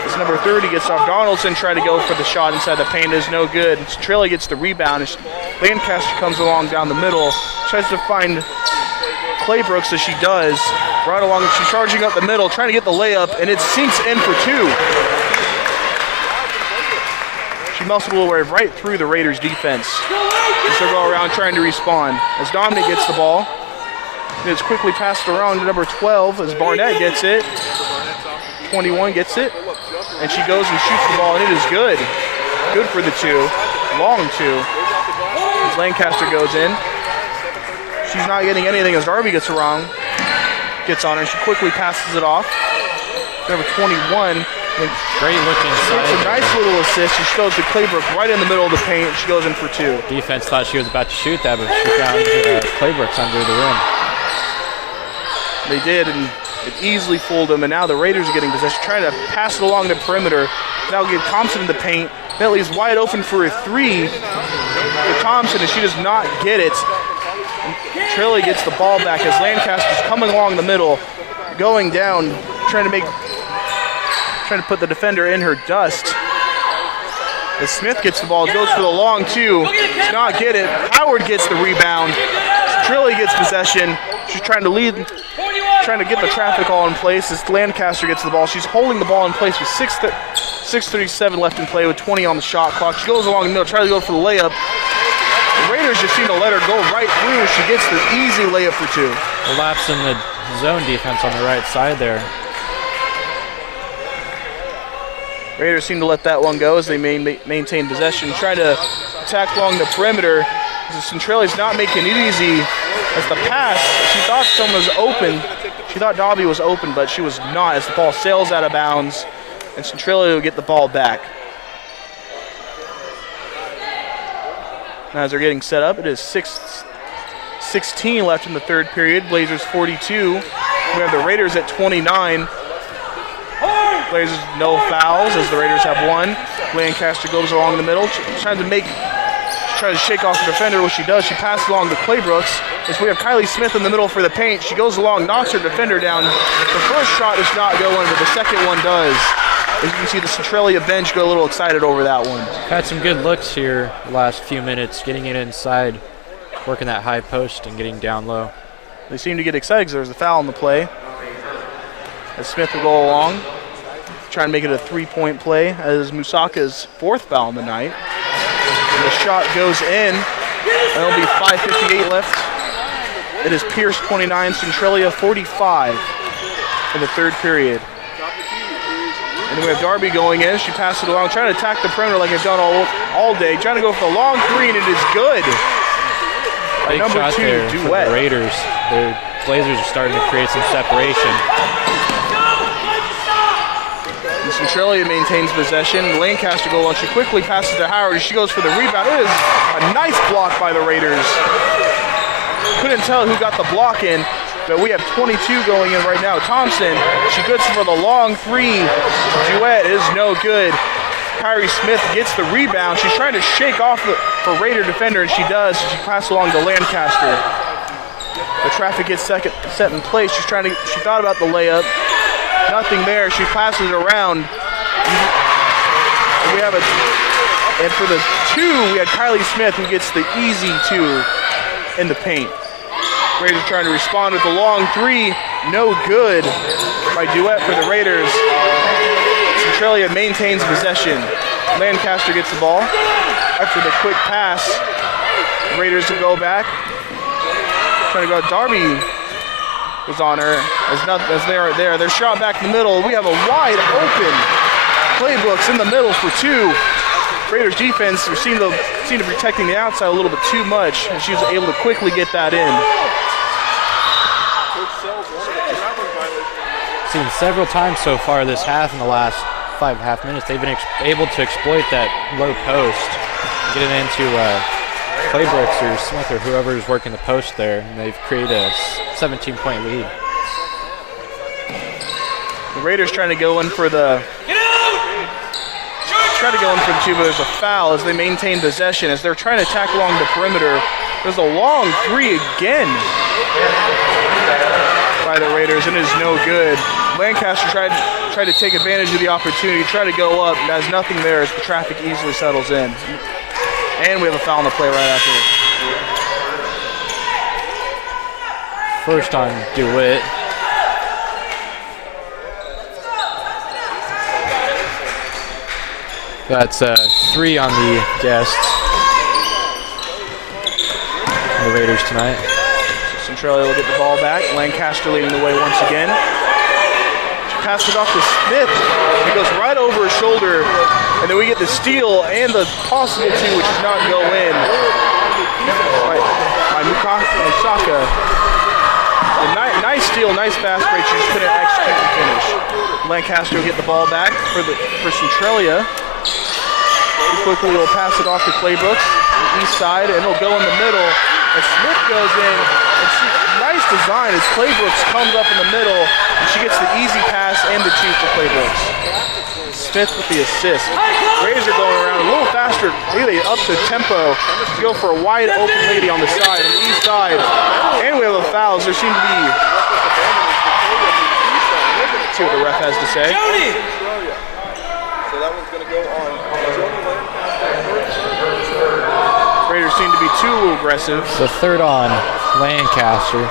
As number 30 gets off Donaldson, trying to go for the shot inside the paint is no good. Centralia gets the rebound. Lancaster comes along down the middle, tries to find Claybrooks as she does. Right along, she's charging up the middle, trying to get the layup, and it sinks in for two. She muscled her way right through the Raiders' defense. She'll go around trying to respawn. As Dominic gets the ball, it's quickly passed around to number 12 as Barnett gets it. 21 gets it, and she goes and shoots the ball, and it is good. Good for the two, long two. As Lancaster goes in. She's not getting anything as Darby gets on her, and she quickly passes it off. Number 21. Great looking It's a nice little assist. She throws to Claybrook right in the middle of the paint. She goes in for two. Defense thought she was about to shoot that, but she found Claybrooks under the rim. They did, and it easily fooled them, and now the Raiders are getting possession, trying to pass it along the perimeter. Now get Thompson in the paint. Bentley is wide open for a three with Thompson, and she does not get it. Centralia gets the ball back as Lancaster's coming along the middle, going down, trying to put the defender in her dust. As Smith gets the ball, goes for the long two, does not get it. Howard gets the rebound. Centralia gets possession. She's trying to get the traffic all in place as Lancaster gets the ball. She's holding the ball in place with 6:37 left in play with 20 on the shot clock. She goes along the middle, tries to go for the layup. The Raiders just seem to let her go right through. She gets the easy layup for two. A lapse in the zone defense on the right side there. Raiders seem to let that one go as they maintain possession. Trying to attack along the perimeter. Centralia's not making it easy. As the pass, she thought someone was open. She thought Dobby was open, but she was not as the ball sails out of bounds. And Centralia will get the ball back. Now as they're getting set up, it is 6:16 left in the third period. Blazers 42. We have the Raiders at 29. Blazers no fouls as the Raiders have one. Lancaster goes along the middle, trying to shake off the defender. What she does, she passes along to Claybrooks. As we have Kylie Smith in the middle for the paint. She goes along, knocks her defender down. The first shot does not go in, but the second one does. As you can see, the Centralia bench go a little excited over that one. Had some good looks here the last few minutes, getting it inside, working that high post and getting down low. They seem to get excited because there's a foul in the play. As Smith will go along, try and make it a three-point play as Musaka's fourth foul in the night. And the shot goes in, and there'll be 5:58 left. It is Pierce 29, Centralia 45 in the third period. And then we have Darby going in. She passes it along, trying to attack the perimeter like they've done all day, trying to go for the long three, and it is good. Big Number shot 2, there for Duet. the Raiders. The Blazers are starting to create some separation. And Centralia maintains possession. Lancaster goes on. She quickly passes to Howard. She goes for the rebound. It is a nice block by the Raiders. Couldn't tell who got the block in, but we have 22 going in right now. Thompson, she gets for the long three. Duet is no good. Kyrie Smith gets the rebound. She's trying to shake off the Raider defender, and she does. She passes along to Lancaster. The traffic gets set in place. She thought about the layup. Nothing there. She passes it around. And for the two, we had Kylie Smith who gets the easy two in the paint. Raiders trying to respond with a long three. No good by Duet for the Raiders. Centralia maintains possession. Lancaster gets the ball. After the quick pass, the Raiders will go back. Trying to go. Darby was on her as they are there. They're shot back in the middle. We have a wide open playbooks in the middle for two. Raiders defense seem to be protecting the outside a little bit too much, and she was able to quickly get that in. Seen several times so far this half in the last 5.5 minutes. They've been able to exploit that low post, get it into Claybrook's or Smith or whoever is working the post there, and they've created a 17-point lead. The Raiders trying to go in for the two, but there's a foul as they maintain possession. As they're trying to attack along the perimeter, there's a long three again by the Raiders, and it is no good. Lancaster tried to take advantage of the opportunity, try to go up, and has nothing there as the traffic easily settles in. And we have a foul on the play right after this. First on DeWitt. That's 3 on the guests. The Raiders tonight. So Centralia will get the ball back. Lancaster leading the way once again. She passes it off to Smith. It goes right over her shoulder. And then we get the steal and the possible two, which does not go in. By Musaka. Nice steal, nice fast break. She just couldn't execute the finish. Lancaster will get the ball back for Centralia. Quickly will pass it off to Claybrook, the east side, and it'll go in the middle. As Smith goes in, and nice design as Claybrook comes up in the middle, and she gets the easy pass and the two for Claybrook. Smith with the assist. Raiders are going around a little faster, really up the tempo to go for a wide open lady on the side, on the east side. And we have a foul. There seem to be, let's see what the ref has to say. So that one's going to go on. Raiders seem to be too aggressive. The third on Lancaster.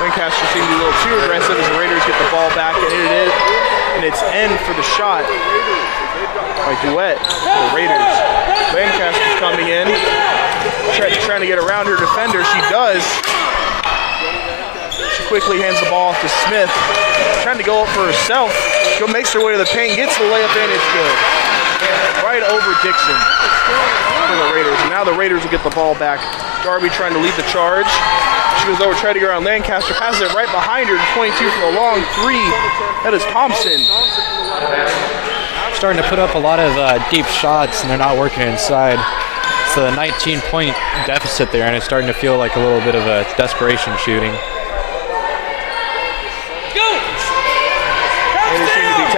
Lancaster seemed to be a little too aggressive as the Raiders get the ball back, and it's end for the shot by Duet for the Raiders. Lancaster's coming in, trying to get around her defender. She does. She quickly hands the ball off to Smith, trying to go up for herself. She makes her way to the paint, gets the layup in, it's good. Right over Dixon for the Raiders. And now the Raiders will get the ball back. Darby trying to lead the charge. She goes over, trying to go around Lancaster, passes it right behind her to 22 from a long three. That is Thompson. Starting to put up a lot of deep shots, and they're not working inside. So the 19-point deficit there, and it's starting to feel like a little bit of a desperation shooting. And they seem to be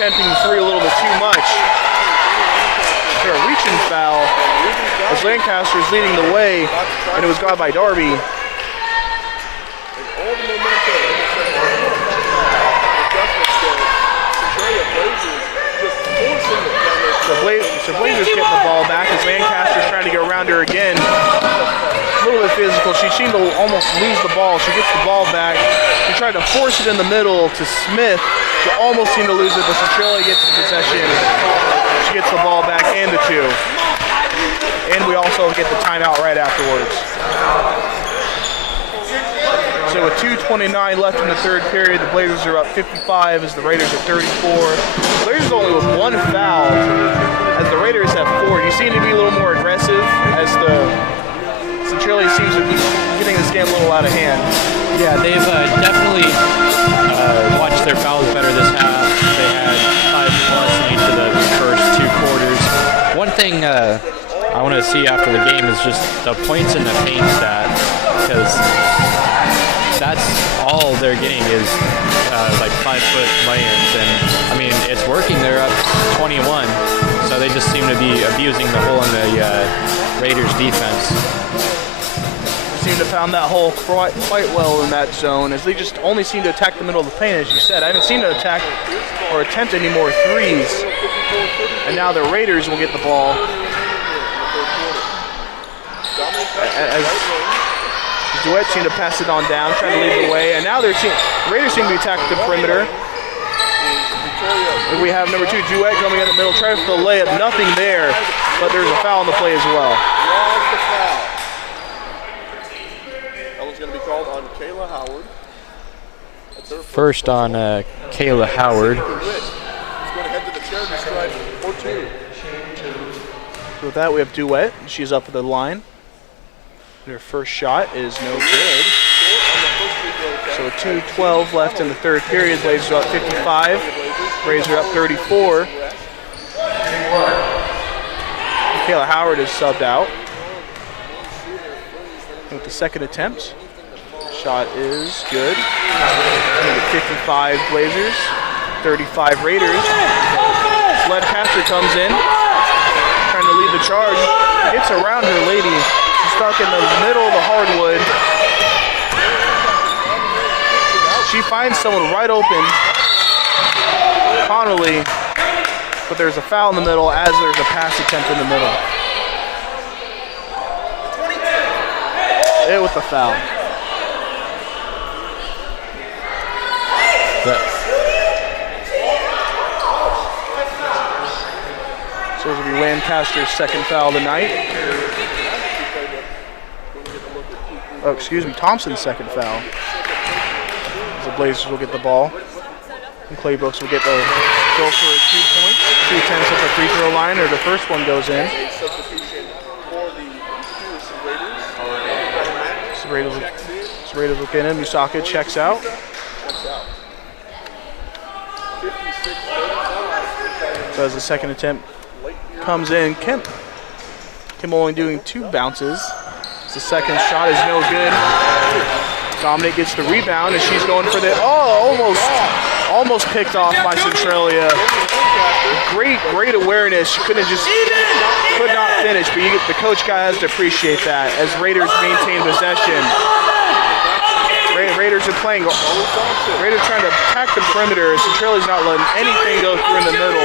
attempting the three a little bit too much. They're a reaching foul as Lancaster is leading the way, and it was got by Darby. So Blazers getting the ball back as Lancaster's trying to get around her again. A little bit physical. She seemed to almost lose the ball. She gets the ball back. She tried to force it in the middle to Smith. She almost seemed to lose it, but Centralia gets the possession. She gets the ball back and the two. And we also get the timeout right afterwards. So with 2:29 left in the third period, the Blazers are up 55 as the Raiders are 34. The Blazers only with one foul as the Raiders have 4. You seem to be a little more aggressive as the Centralia seems to be getting this game a little out of hand. Yeah, they've definitely watched their fouls better this half. They had 5+ in each of the first 2 quarters. One thing I want to see after the game is just the points in the paint stat, because that's all all they're getting is like 5-foot lay-ins, and I mean it's working. They're up 21, so they just seem to be abusing the hole in the Raiders defense. Seem to have found that hole quite well in that zone, as they just only seem to attack the middle of the paint, as you said. I haven't seen them attack or attempt any more threes. And now the Raiders will get the ball. As Duet seem to pass it on down, trying to lead the way. And now the Raiders seem to attack the perimeter. And we have number 2, Duet, coming in the middle, trying for the layup. Nothing there, but there's a foul on the play as well. That one's going to be called on Kayla Howard. First on Kayla Howard. He's going to head to the charity stripe for 2. So with that, we have Duet. She's up at the line. Her first shot is no good. So 2:12 left in the third period. Blazers up 55. Raiders up 34. Kayla Howard is subbed out. With the second attempt. Shot is good. 55 Blazers, 35 Raiders. Ledcaster comes in, trying to lead the charge. Gets around her lady. She's stuck in the middle of the hardwood. She finds someone right open. Connolly, but there's a foul in the middle as there's a pass attempt in the middle. With the foul. So this will be Lancaster's second foul of the night. Oh, excuse me, Thompson's second foul. The Blazers will get the ball. And Clay Brooks will get the go for 2 points. 2 attempts at the free throw line, or the first one goes in. Raiders look in him. Musaka checks out. So as the second attempt comes in, Kim only doing 2 bounces. The second shot is no good. Dominic gets the rebound, and she's going for the almost picked off by Centralia. Great awareness. She could not finish, but the coach guy has to appreciate that as Raiders maintain possession. Raiders are playing. Raiders trying to attack the perimeter. Centralia's not letting anything go through in the middle.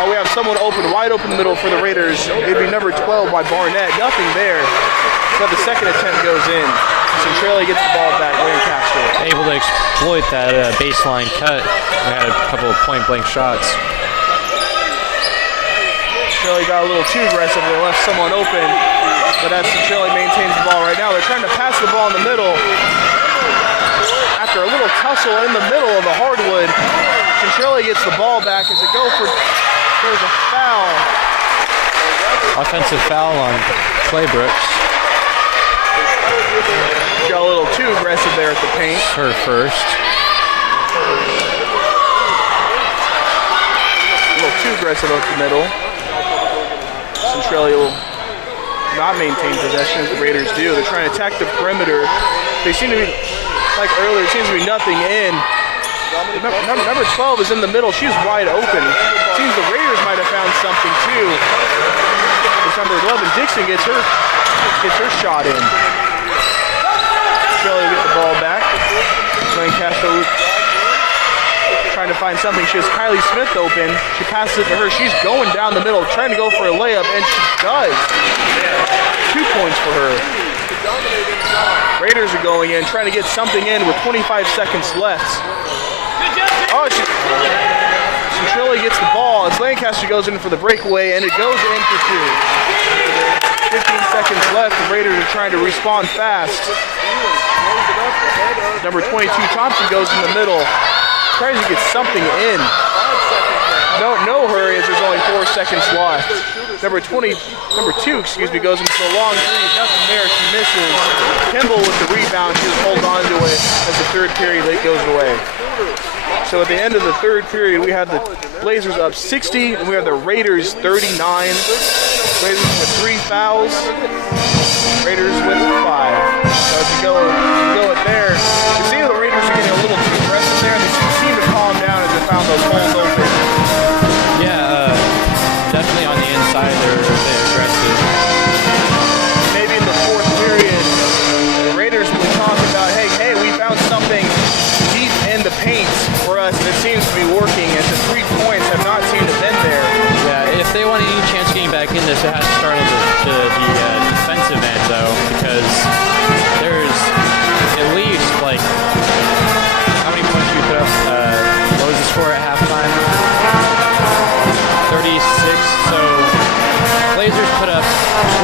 Oh, we have someone wide open in the middle for the Raiders. It'd be number 12 by Barnett. Nothing there. But the second attempt goes in. Centralia gets the ball back. Lancaster Able to exploit that baseline cut. They had a couple of point-blank shots. Centralia got a little too aggressive. They left someone open. But as Centralia maintains the ball right now, they're trying to pass the ball in the middle. After a little tussle in the middle of the hardwood, Centralia gets the ball back as it goes for, there's a foul. Offensive foul on Clay Brooks. Got a little too aggressive there at the paint. Her first. A little too aggressive up the middle. Centralia will not maintain possession as the Raiders do. They're trying to attack the perimeter. They seem to be, like earlier, it seems to be nothing in. Number 12 is in the middle. She's wide open. It seems the Raiders might have found something too. It's number 11, Dixon gets her shot in. Centralia will get the ball back. Lancaster trying to find something. She has Kylie Smith open. She passes it to her. She's going down the middle, trying to go for a layup, and she does. 2 points for her. Raiders are going in, trying to get something in with 25 seconds left. Oh, Centralia gets the ball as Lancaster goes in for the breakaway, and it goes in for 2. 15 seconds left. The Raiders are trying to respond fast. Number 22, Thompson, goes in the middle. Tries to get something in. No hurry as there's only 4 seconds left. Number 2, goes into a long three. Nothing there. She misses. Kimball with the rebound. She just holds on to it as the third period goes away. So at the end of the third period, we have the Blazers up 60, and we have the Raiders 39. Blazers with 3 fouls. Raiders with 5. So as you go it there, you see the score at halftime. 36, so Blazers put up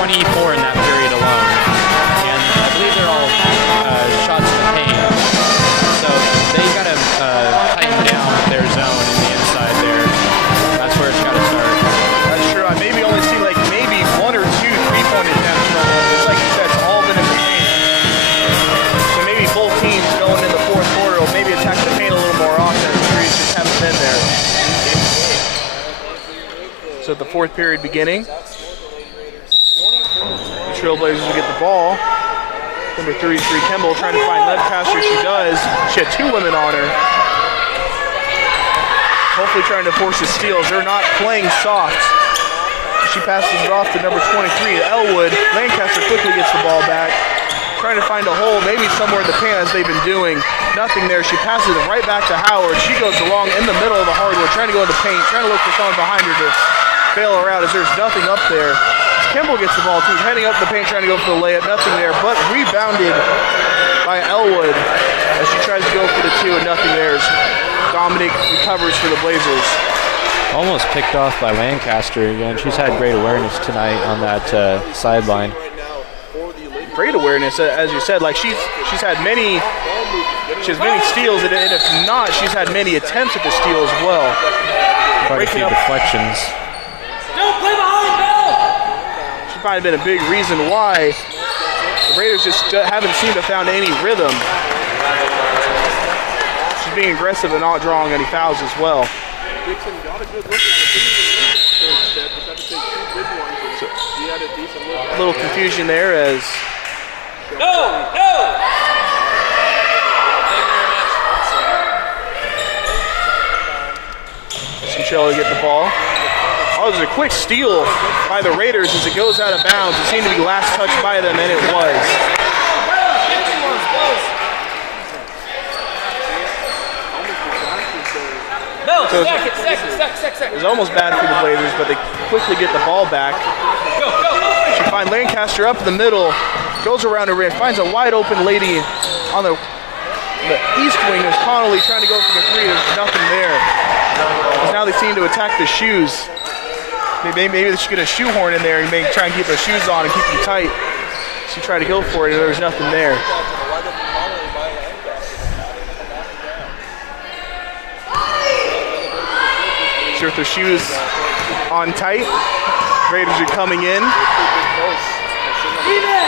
24 in that period alone. And I believe they're all shots in the paint. So they got to tighten down their zone in the inside there. That's where it's got to start. That's true. I maybe only see like maybe 1 or 2 3-point attempts from them. Just like you said, it's all been in the paint. So maybe both teams going in the fourth quarter will maybe attack the paint a little more often. The threes just haven't been there. So the fourth period beginning. The Trailblazers will get the ball. Number 33, Kemble, trying to find Lancaster. She does. She had 2 women on her. Hopefully trying to force the steals. They're not playing soft. She passes it off to number 23, Elwood. Lancaster quickly gets the ball back. Trying to find a hole, maybe somewhere in the paint as they've been doing. Nothing there. She passes it right back to Howard. She goes along in the middle of the hardwood, trying to go in the paint, trying to look for someone behind her to bail her out as there's nothing up there. Kimball gets the ball too, heading up the paint, trying to go for the layup. Nothing there, but rebounded by Elwood as she tries to go for the 2 and nothing there. Dominic recovers for the Blazers. Almost picked off by Lancaster again. She's had great awareness tonight on that sideline. Great awareness, as you said. Like she has many steals, and if not, she's had many attempts at the steal as well. Quite a few deflections. Don't play behind, Bill! She might have been a big reason why the Raiders just haven't seemed to have found any rhythm. She's being aggressive and not drawing any fouls as well. Dixon got a good look at it. Instead, but had to take 2 big ones. And he had a decent look. A little confusion there as No! Centralia get the ball. Oh, there's a quick steal by the Raiders as it goes out of bounds. It seemed to be last touched by them, and it was. So it was almost bad for the Blazers, but they quickly get the ball back. She finds Lancaster up the middle, goes around the rim, finds a wide open lady on the east wing. There's Connolly trying to go for the 3. There's nothing there. Because now they seem to attack the shoes. Maybe they should get a shoehorn in there and maybe try and keep their shoes on and keep them tight. She tried to go for it, and there was nothing there. With their shoes on tight. Raiders are coming in.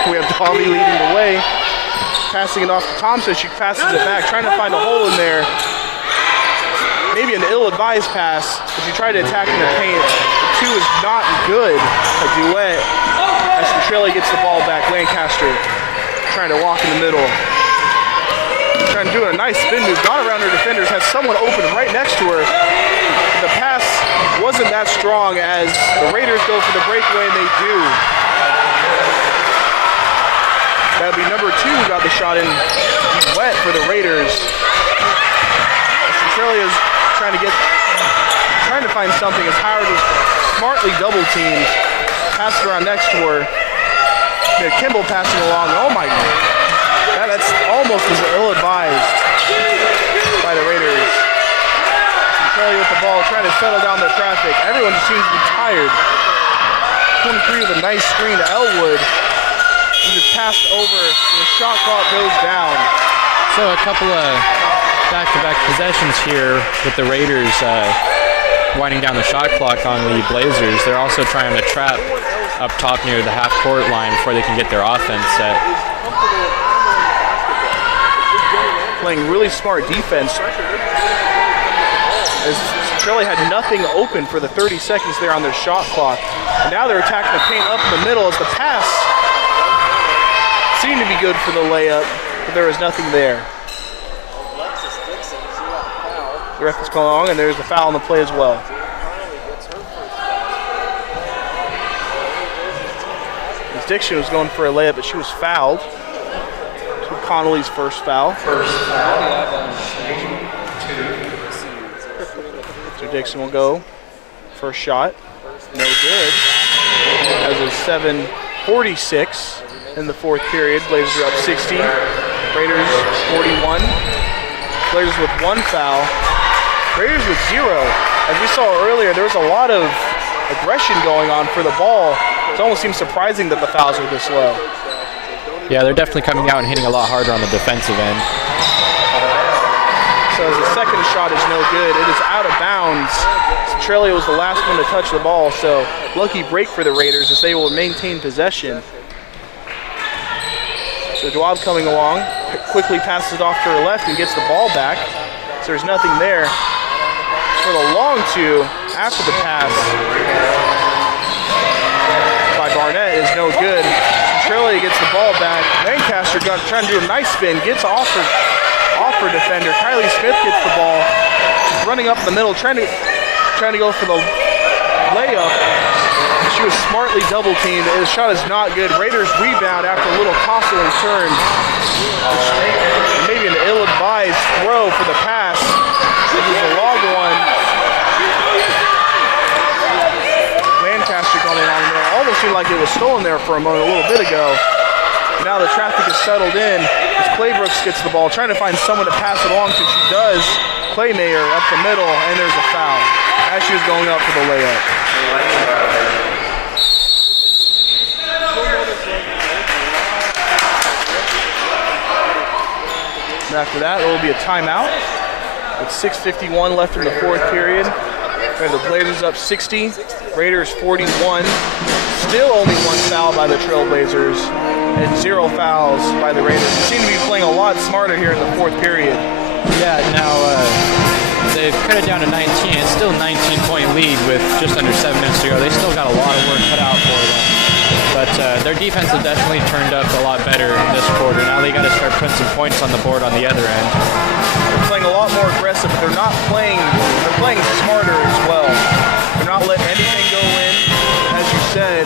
We have Tommy leading the way. Passing it off to Thompson. She passes it back, trying to find a hole in there. Maybe an ill-advised pass, but she tried to attack in the paint. The 2 is not good. A duet. As Centralia gets the ball back, Lancaster trying to walk in the middle. Trying to do a nice spin move. Got around her defenders. Has someone open right next to her. The pass wasn't that strong as the Raiders go for the breakaway, and they do. That'll be number 2 who got the shot in. Wet for the Raiders. Centralia's trying to find something as Howard was smartly double teamed. Passed around next to her. Kimball passing along. Oh my God. That's almost as ill-advised by the Raiders. Centralia with the ball, trying to settle down the traffic. Everyone just seems to be tired. 23 with a nice screen to Elwood. He just passed over. The shot clock goes down. So a couple of back-to-back possessions here with the Raiders winding down the shot clock on the Blazers. They're also trying to trap up top near the half-court line before they can get their offense set. Playing really smart defense. As Centralia had nothing open for the 30 seconds there on their shot clock. And now they're attacking the paint up in the middle as the pass seemed to be good for the layup, but there was nothing there. The ref is calling along, and there's a foul on the play as well. As Dixon was going for a layup, but she was fouled. So Connolly's first foul. So Dixon will go. First shot. No good. As of 7:46 in the fourth period. Blazers are up 60. Raiders 41. Blazers with 1 foul. Raiders with 0. As we saw earlier, there was a lot of aggression going on for the ball. It almost seems surprising that the fouls were this low. Yeah, they're definitely coming out and hitting a lot harder on the defensive end. So as the second shot is no good, it is out of bounds. Centralia was the last one to touch the ball, so lucky break for the Raiders as they will maintain possession. So Dwab coming along, quickly passes it off to her left and gets the ball back. So there's nothing there. For the long two, after the pass by Barnett is no good. Centralia gets the ball back. Lancaster trying to do a nice spin, gets off her defender. Kylie Smith gets the ball. She's running up the middle, trying to go for the layup. She was smartly double teamed. The shot is not good. Raiders rebound after a little tossing and turn. Maybe an ill-advised throw for the pass. This is a long one. Lancaster coming on there. Almost seemed like it was stolen there for a moment, a little bit ago. Now the traffic is settled in as Clay Brooks gets the ball, trying to find someone to pass it along to. She does. Clay Mayer up the middle, and there's a foul as she was going up for the layup. And after that, it will be a timeout with 6:51 left in the fourth period. We have the Blazers up 60, Raiders 41. Still only one foul by the Trailblazers and 0 fouls by the Raiders. They seem to be playing a lot smarter here in the fourth period. Yeah, now they've cut it down to 19. It's still a 19-point lead with just under 7 minutes to go. They still got a lot of work cut out for them. But their defense has definitely turned up a lot better in this quarter. Now they got to start putting some points on the board on the other end. They're playing a lot more aggressive, but they're playing smarter as well. They're not letting anything go in, as you said.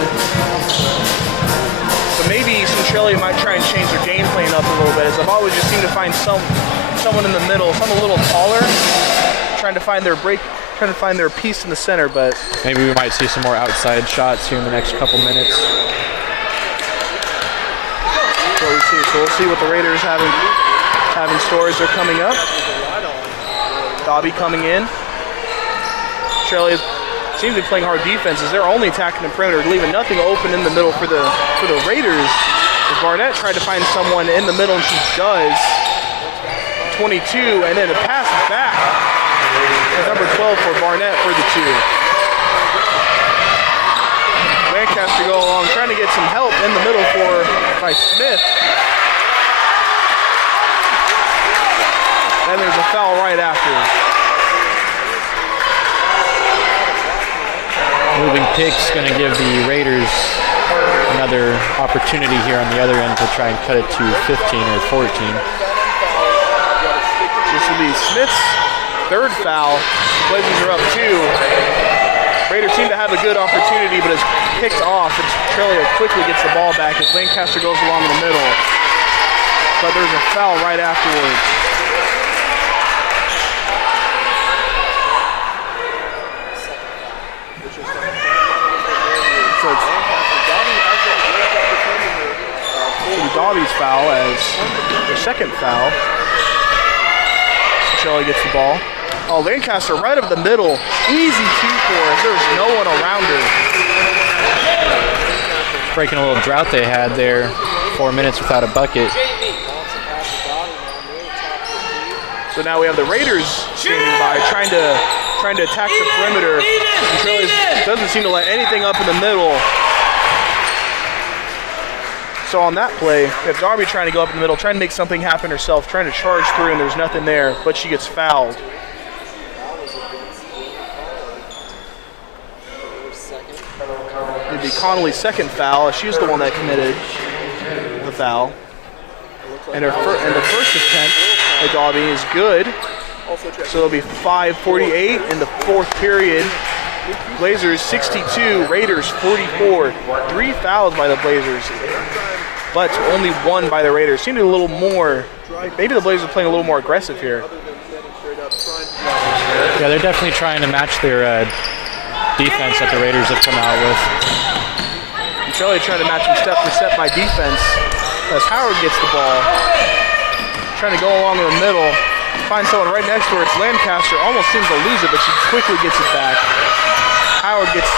So maybe Centralia might try and change their game plan up a little bit, as I've always just seemed to find someone in the middle, someone a little taller, trying to find their piece in the center, but maybe we might see some more outside shots here in the next couple minutes. So we'll see what the Raiders have in store as they're coming up. Dobby coming in. Centralia seems to be playing hard defenses. They're only attacking the perimeter, leaving nothing open in the middle for the Raiders. As Barnett tried to find someone in the middle, and she does. 22, and then a pass back. Number 12 for Barnett for the 2. Lancaster go along, trying to get some help in the middle by Smith. And there's a foul right after. Moving pick's going to give the Raiders another opportunity here on the other end to try and cut it to 15 or 14. This will be Smith's third foul. The Blazers are up 2. Raiders seem to have a good opportunity, but it's picked off, and Centralia quickly gets the ball back as Lancaster goes along in the middle. But there's a foul right afterwards. So it's Dobby's foul as the second foul. Centralia gets the ball. Oh, Lancaster right up the middle. Easy 2-4 as there's no one around her. Breaking a little drought they had there. 4 minutes without a bucket. So now we have the Raiders standing by, trying to attack the perimeter. Centralia doesn't seem to let anything up in the middle. So on that play, we have Darby trying to go up in the middle, trying to make something happen herself, trying to charge through, and there's nothing there, but she gets fouled. It'd be Connolly's second foul. She's the one that committed the foul. And the first attempt at Darby is good. So it'll be 5:48 in the fourth period. Blazers 62, Raiders 44. 3 fouls by the Blazers, but only 1 by the Raiders. Seemed a little more, maybe the Blazers are playing a little more aggressive here. Yeah, they're definitely trying to match their defense that the Raiders have come out with. Centralia trying to match them step for step by defense as Howard gets the ball. Trying to go along in the middle. Finds someone right next to her. It's Lancaster. Almost seems to lose it, but she quickly gets it back. Howard gets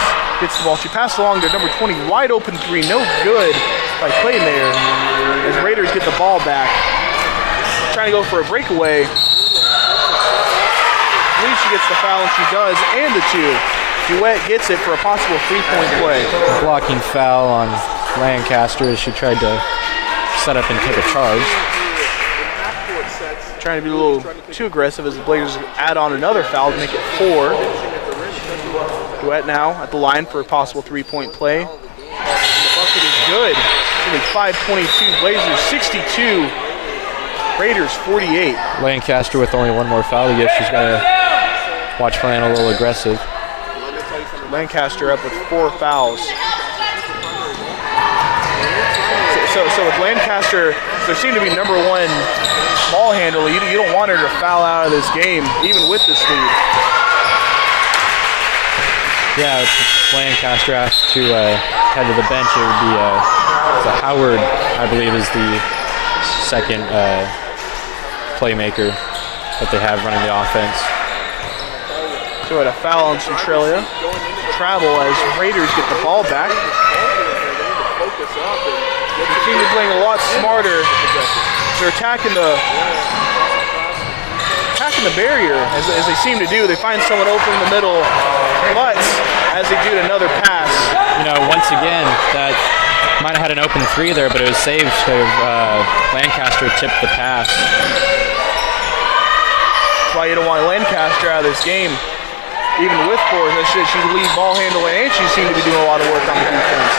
the ball. She passed along to number 20. Wide open three. No good by Claymayer as Raiders get the ball back. Trying to go for a breakaway. I believe she gets the foul, and she does, and the two. Duet gets it for a possible 3-point play. Blocking foul on Lancaster as she tried to set up and take a charge. Trying to be a little too aggressive as the Blazers add on another foul to make it 4. Duet now at the line for a possible 3-point play. The bucket is good. Only 5:22. Blazers 62. Raiders 48. Lancaster with only one more foul to give. She's got to watch playing a little aggressive. Lancaster up with 4 fouls. So with Lancaster, there seemed to be number one ball handler. You don't want her to foul out of this game, even with this lead. Yeah, if Lancaster asked to head to the bench, it would be Howard, I believe, is the second playmaker that they have running the offense. So at a foul on Centralia. Travel as Raiders get the ball back. They seem to be playing a lot smarter. They're attacking the barrier as they seem to do. They find someone open in the middle, but as they do another pass. You know, once again, that might have had an open three there, but it was saved to Lancaster tipped the pass. That's why you don't want Lancaster out of this game. Even with four, she's the lead ball handler, and she seemed to be doing a lot of work on the defense.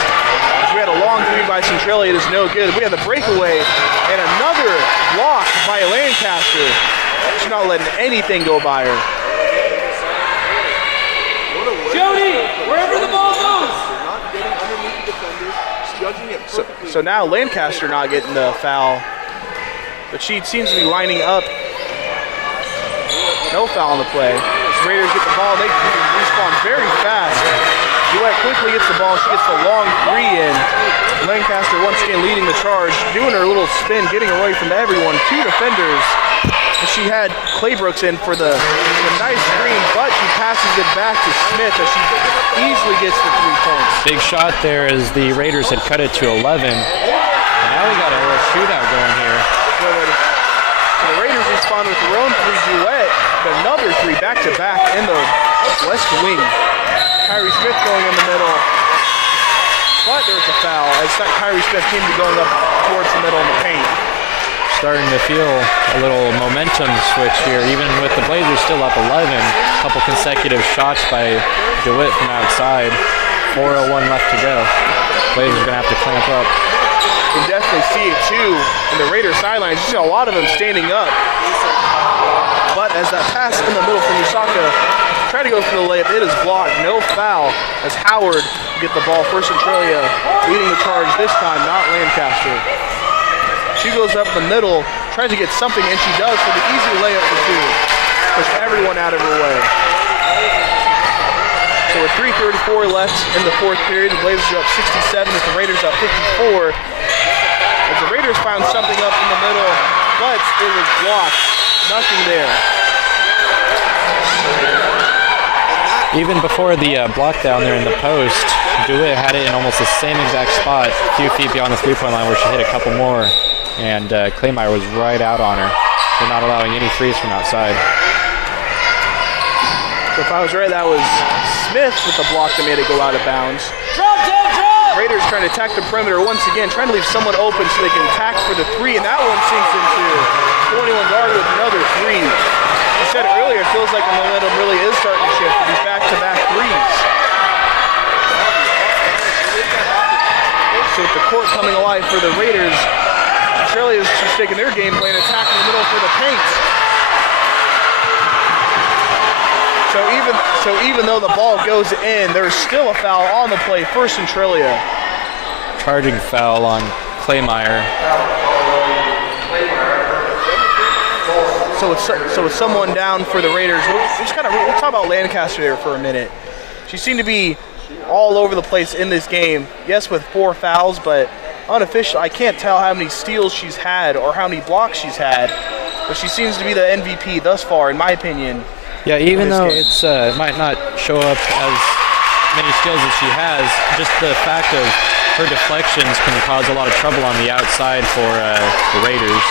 We had a long three by Centralia. It is no good. We had the breakaway and another block by Lancaster. She's not letting anything go by her. Jody, wherever the ball goes. So now Lancaster not getting the foul, but she seems to be lining up. No foul on the play. Raiders get the ball. They respawn very fast. Duet quickly gets the ball. She gets the long three in. Lancaster once again leading the charge, doing her little spin, getting away from everyone. 2 defenders. She had Claybrooks in for the nice screen, but she passes it back to Smith as she easily gets the 3 points. Big shot there as the Raiders had cut it to 11. And now we got a little shootout going here. So the Raiders respond with their own 3 duet. Another 3 back-to-back in the west wing. Kyrie Smith going in the middle. But there's a foul as Kyrie Smith seemed to be going up towards the middle in the paint. Starting to feel a little momentum switch here, even with the Blazers still up 11. A couple consecutive shots by DeWitt from outside. 4:01 left to go. Blazers are going to have to clamp up. You can definitely see it too in the Raiders sidelines. You see a lot of them standing up. But as that pass in the middle from Usaka, try to go for the layup, it is blocked. No foul as Howard get the ball for Centralia, leading the charge this time, not Lancaster. She goes up the middle, tries to get something, and she does for the easy layup for 2. Push everyone out of her way. So with 3:34 left in the fourth period, the Blazers are up 67 as the Raiders up 54. As the Raiders found something up in the middle, but it was blocked. Nothing there. Even before the block down there in the post, DeWitt had it in almost the same exact spot, a few feet beyond the three-point line where she hit a couple more, and Claymeyer was right out on her. They're not allowing any threes from outside. So if I was right, that was Smith with the block that made it go out of bounds. Drop, drop, drop! Raiders trying to attack the perimeter once again, trying to leave someone open so they can attack for the 3, and that one sinks into 21 guard with another 3. I said it earlier, it feels like the momentum really is starting to shift with these back-to-back 3s. So with the court coming alive for the Raiders, Centralia is just taking their game plan, attacking the middle for the paint. So even though the ball goes in, there's still a foul on the play for Centralia. Charging foul on Claymeyer. So with someone down for the Raiders, we'll talk about Lancaster there for a minute. She seemed to be all over the place in this game. Yes, with 4 fouls, but unofficial. I can't tell how many steals she's had or how many blocks she's had. but she seems to be the MVP thus far, in my opinion. Yeah, even this though game. it might not show up as many skills as she has, just the fact of her deflections can cause a lot of trouble on the outside for the Raiders.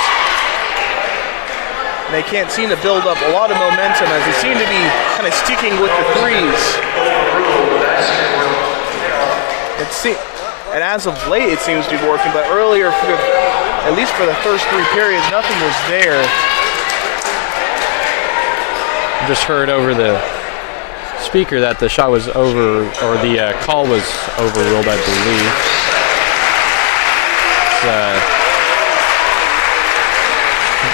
They can't seem to build up a lot of momentum as they seem to be kind of sticking with the threes. And as of late, it seems to be working, but earlier, at least for the first 3 periods, nothing was there. I just heard over the speaker that the shot was over, or the call was overruled, I believe.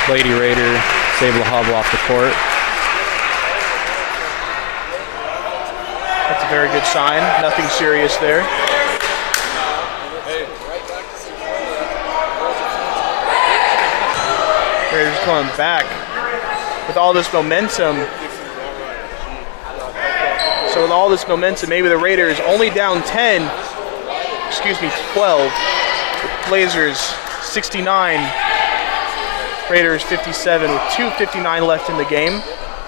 Lady Raider is able to hobble off the court. That's a very good sign. Nothing serious there. Raiders coming back with all this momentum. So with all this momentum, maybe the Raiders only down 12. Blazers 69. Raiders 57 with 2:59 left in the game.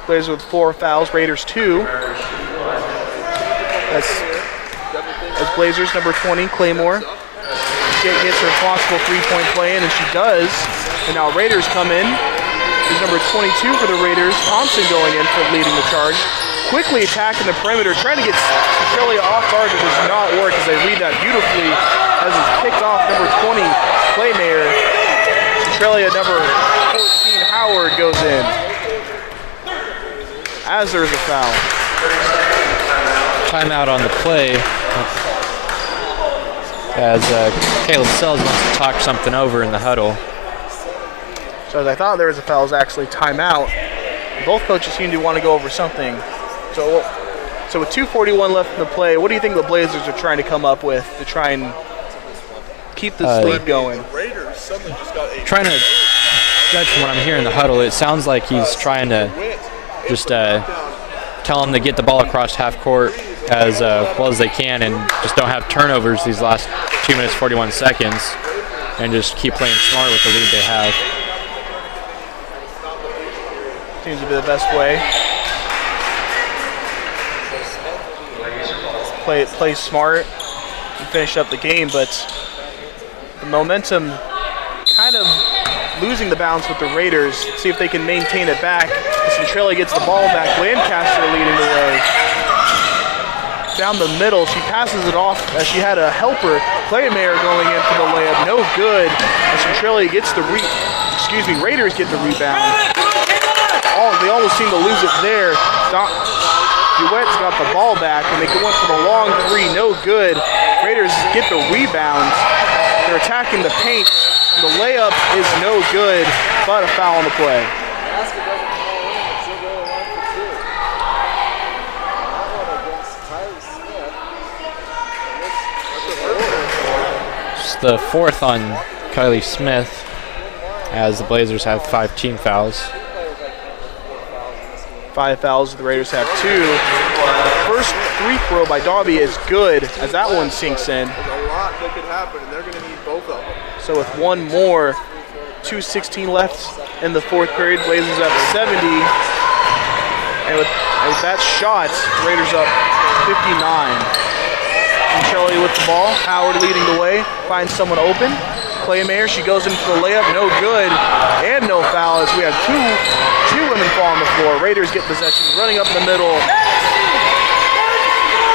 Blazers with 4 fouls. Raiders 2. That's Blazers number 20, Claymore. Gets her possible 3-point play in, and she does. And now Raiders come in. There's number 22 for the Raiders, Thompson, going in for leading the charge. Quickly attacking the perimeter, trying to get Centralia off guard. It does not work as they read that beautifully as it's picked off number 20, Claymayer. Centralia number 14, Howard, goes in. As there's a foul. Timeout on the play as Caleb Sells wants to talk something over in the huddle. So as I thought there was a foul, it was actually timeout. Both coaches seem to want to go over something. So with 2:41 left in the play, what do you think the Blazers are trying to come up with to try and keep this lead going? Raiders suddenly just got a Trying to judge from what I'm hearing in the huddle, it sounds like he's trying to just tell them to get the ball across half court as well as they can and just don't have turnovers these last 2 minutes 41 seconds and just keep playing smart with the lead they have. Seems to be the best way. Play smart and finish up the game, but the momentum kind of losing the balance with the Raiders. See if they can maintain it back. Centralia gets the ball back. Lancaster leading the way. Down the middle, she passes it off as she had a helper. Claymayer going in for the layup. No good. As Centralia gets the Raiders get the rebound. They almost seem to lose it there. Duet's got the ball back, and they went for the long 3. No good. Raiders get the rebounds. They're attacking the paint. The layup is no good, but a foul on the play. It's the 4th on Kylie Smith as the Blazers have 5 team fouls. 5 fouls, the Raiders have 2. First free throw by Darby is good as that one sinks in. There's a lot that could happen, and they're going to need both of them. So with one more, 2:16 left in the 4th period, Blazers up 70. And with that shot, Raiders up 59. Centralia with the ball, Howard leading the way, finds someone open. Claymayer, she goes in for the layup, no good, and no foul as we have two women fall on the floor. Raiders get possession, running up in the middle,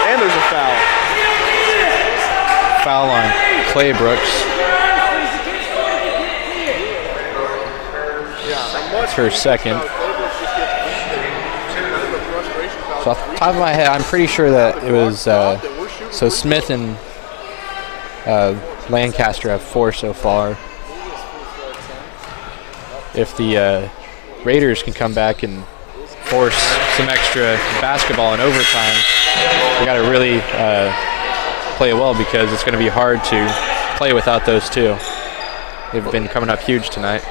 and there's a foul. Foul on Clay Brooks. It's her second. So off the top of my head, I'm pretty sure that it was, so Smith and Lancaster have 4 so far. If the Raiders can come back and force some extra basketball in overtime, we got to really play it well because it's going to be hard to play without those 2. They've been coming up huge tonight.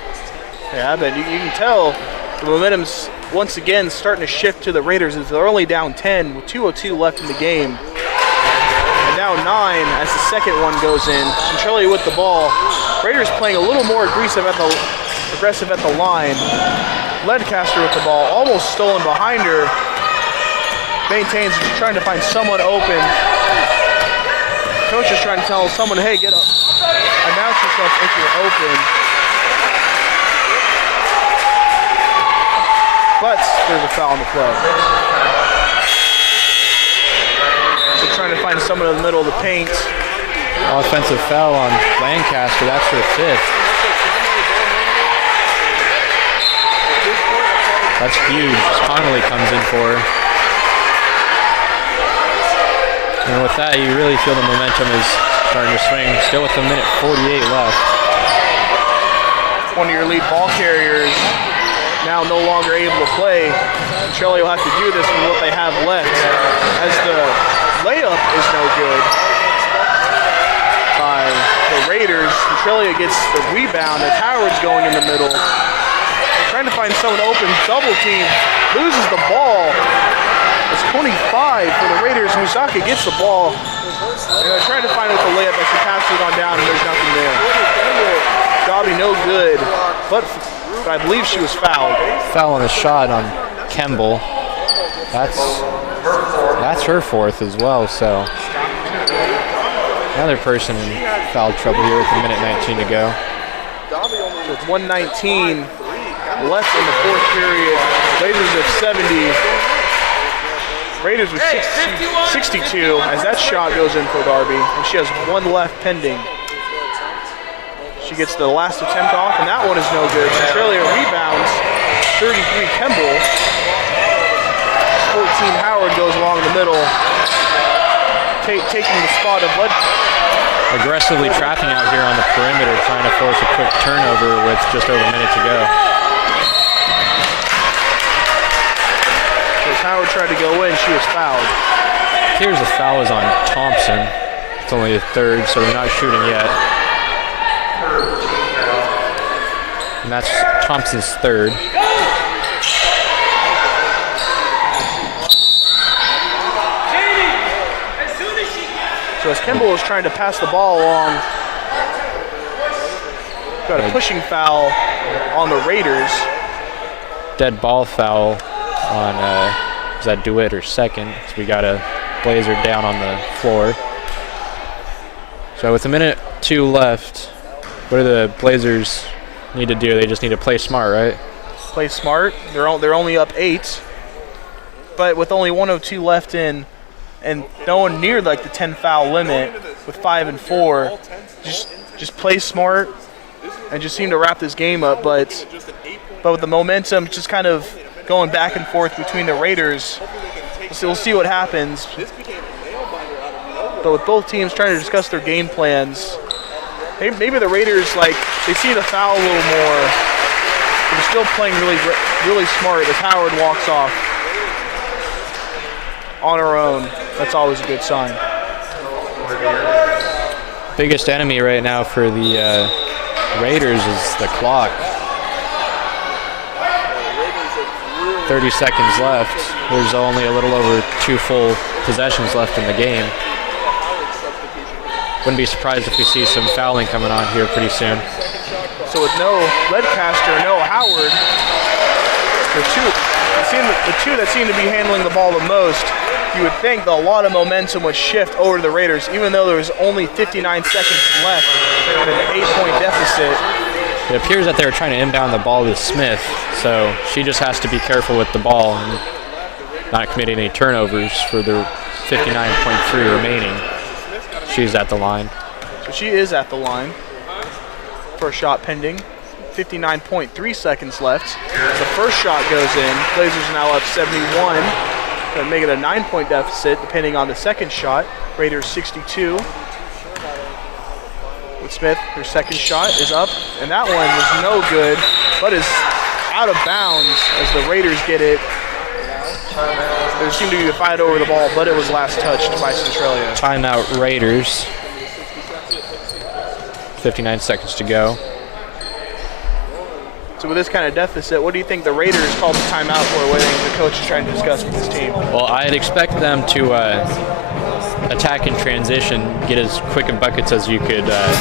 Yeah, but you can tell the momentum's once again starting to shift to the Raiders as they're only down 10 with 2:02 left in the game. And now 9 as the second one goes in. Centralia with the ball. Raiders playing a little more aggressive at the aggressive at the line. Ledcaster with the ball, almost stolen behind her. Maintains, trying to find someone open. Coach is trying to tell someone, hey, get up. Announce yourself if you're open. But there's a foul on the play. So trying to find someone in the middle of the paint. Offensive foul on Lancaster. That's her 5th. That's huge. Connolly comes in for her. And with that, you really feel the momentum is starting to swing. Still with a minute 48 left. One of your lead ball carriers now no longer able to play. Centralia will have to do this with what they have left, as the layup is no good by the Raiders. Centralia gets the rebound as Howard's going in the middle. Trying to find someone open, double team, loses the ball. It's 25 for the Raiders. Musaka gets the ball. And they're trying to find with the layup as she passes it on down and there's nothing there. Dobby no good, but I believe she was fouled. Foul on the shot on Kemble. That's her 4th as well, so another person in foul trouble here with a minute 19 to go. With 1:19 left in the 4th period, Blazers at 70. Raiders with 62 as that shot goes in for Darby, and she has one left pending. She gets the last attempt off, and that one is no good. Centralia rebounds, 33 Kemble. 14 Howard goes along the middle, taking the spot of Led. Aggressively trapping out here on the perimeter, trying to force a quick turnover with just over a minute to go. As Howard tried to go in, she was fouled. Here's the foul is on Thompson. It's only the 3rd, so they're not shooting yet. And that's Thompson's 3rd. So as Kemble is trying to pass the ball along, got a pushing foul on the Raiders. Dead ball foul on, is that DeWitt or 2nd? So we got a Blazer down on the floor. So with a minute 2 left, what do the Blazers need to do? They just need to play smart, right? Play smart. They're only up 8, but with only 1:02 left in, and no one near like the 10 foul limit with 5 and 4. Just play smart and just seem to wrap this game up. But with the momentum just kind of going back and forth between the Raiders, we'll see what happens. But with both teams trying to discuss their game plans, maybe the Raiders, like, they see the foul a little more. They're still playing really smart as Howard walks off on her own. That's always a good sign. Biggest enemy right now for the Raiders is the clock. 30 seconds left. There's only a little over 2 full possessions left in the game. Wouldn't be surprised if we see some fouling coming on here pretty soon. So with no Ledcaster, no Howard, the two that seem to be handling the ball the most, you would think that a lot of momentum would shift over to the Raiders, even though there was only 59 seconds left and an 8-point deficit. It appears that they were trying to inbound the ball to Smith, so she just has to be careful with the ball and not commit any turnovers for the 59.3 remaining. She's at the line. So she is at the line for a shot pending. 59.3 seconds left. The first shot goes in. Blazers are now up 71. Going to make it a 9-point deficit depending on the second shot. Raiders 62. With Smith, her second shot is up, and that one is no good, but is out of bounds as the Raiders get it. There seemed to be a fight over the ball, but it was last touched by Centralia. Timeout Raiders. 59 seconds to go. So with this kind of deficit, what do you think the Raiders called the timeout for? What do you think the coach is trying to discuss with his team? Well, I'd expect them to attack in transition, get as quick of buckets as you could get.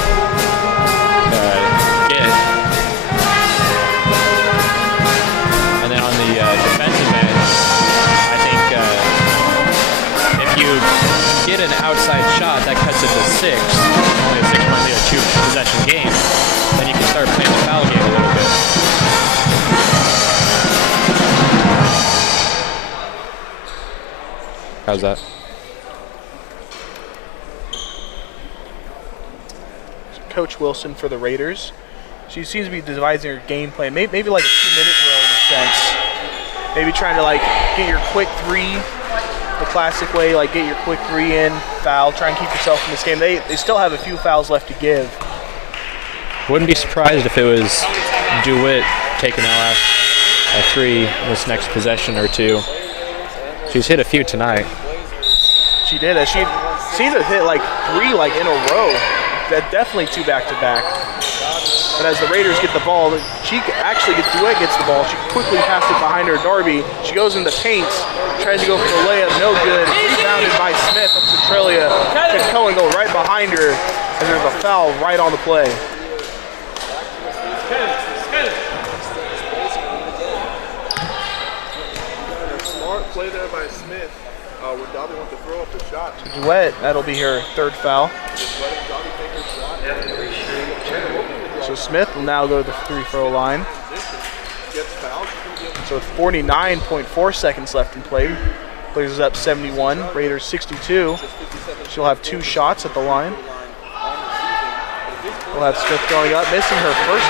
an outside shot, that cuts it to 6. Only a 6-point lead, a 2-possession game. Then you can start playing the foul game a little bit. How's that? Coach Wilson for the Raiders. She seems to be devising her game plan, maybe like a 2-minute drill in a sense. Maybe trying to like get your quick three, the classic way, like get your quick three in, foul, try and keep yourself in this game. They still have a few fouls left to give. Wouldn't be surprised if it was DeWitt taking that last three this next possession or two. She's hit a few tonight. She did. She seemed to hit like 3 like in a row. That definitely 2 back-to-back. But as the Raiders get the ball, DeWitt gets the ball. She quickly passed it behind her, Darby. She goes in the paint, tries to go for the layup, no good. Rebounded by Smith of Centralia. Can Cohen go right behind her, and there's a foul right on the play. Smart play there by Smith. Where Dobby wants to throw up the shot. DeWitt, that'll be her 3rd foul. So Smith will now go to the free throw line. So with 49.4 seconds left in play, Blazers up 71, Raiders 62. She'll have 2 shots at the line. We'll have Smith going up, missing her first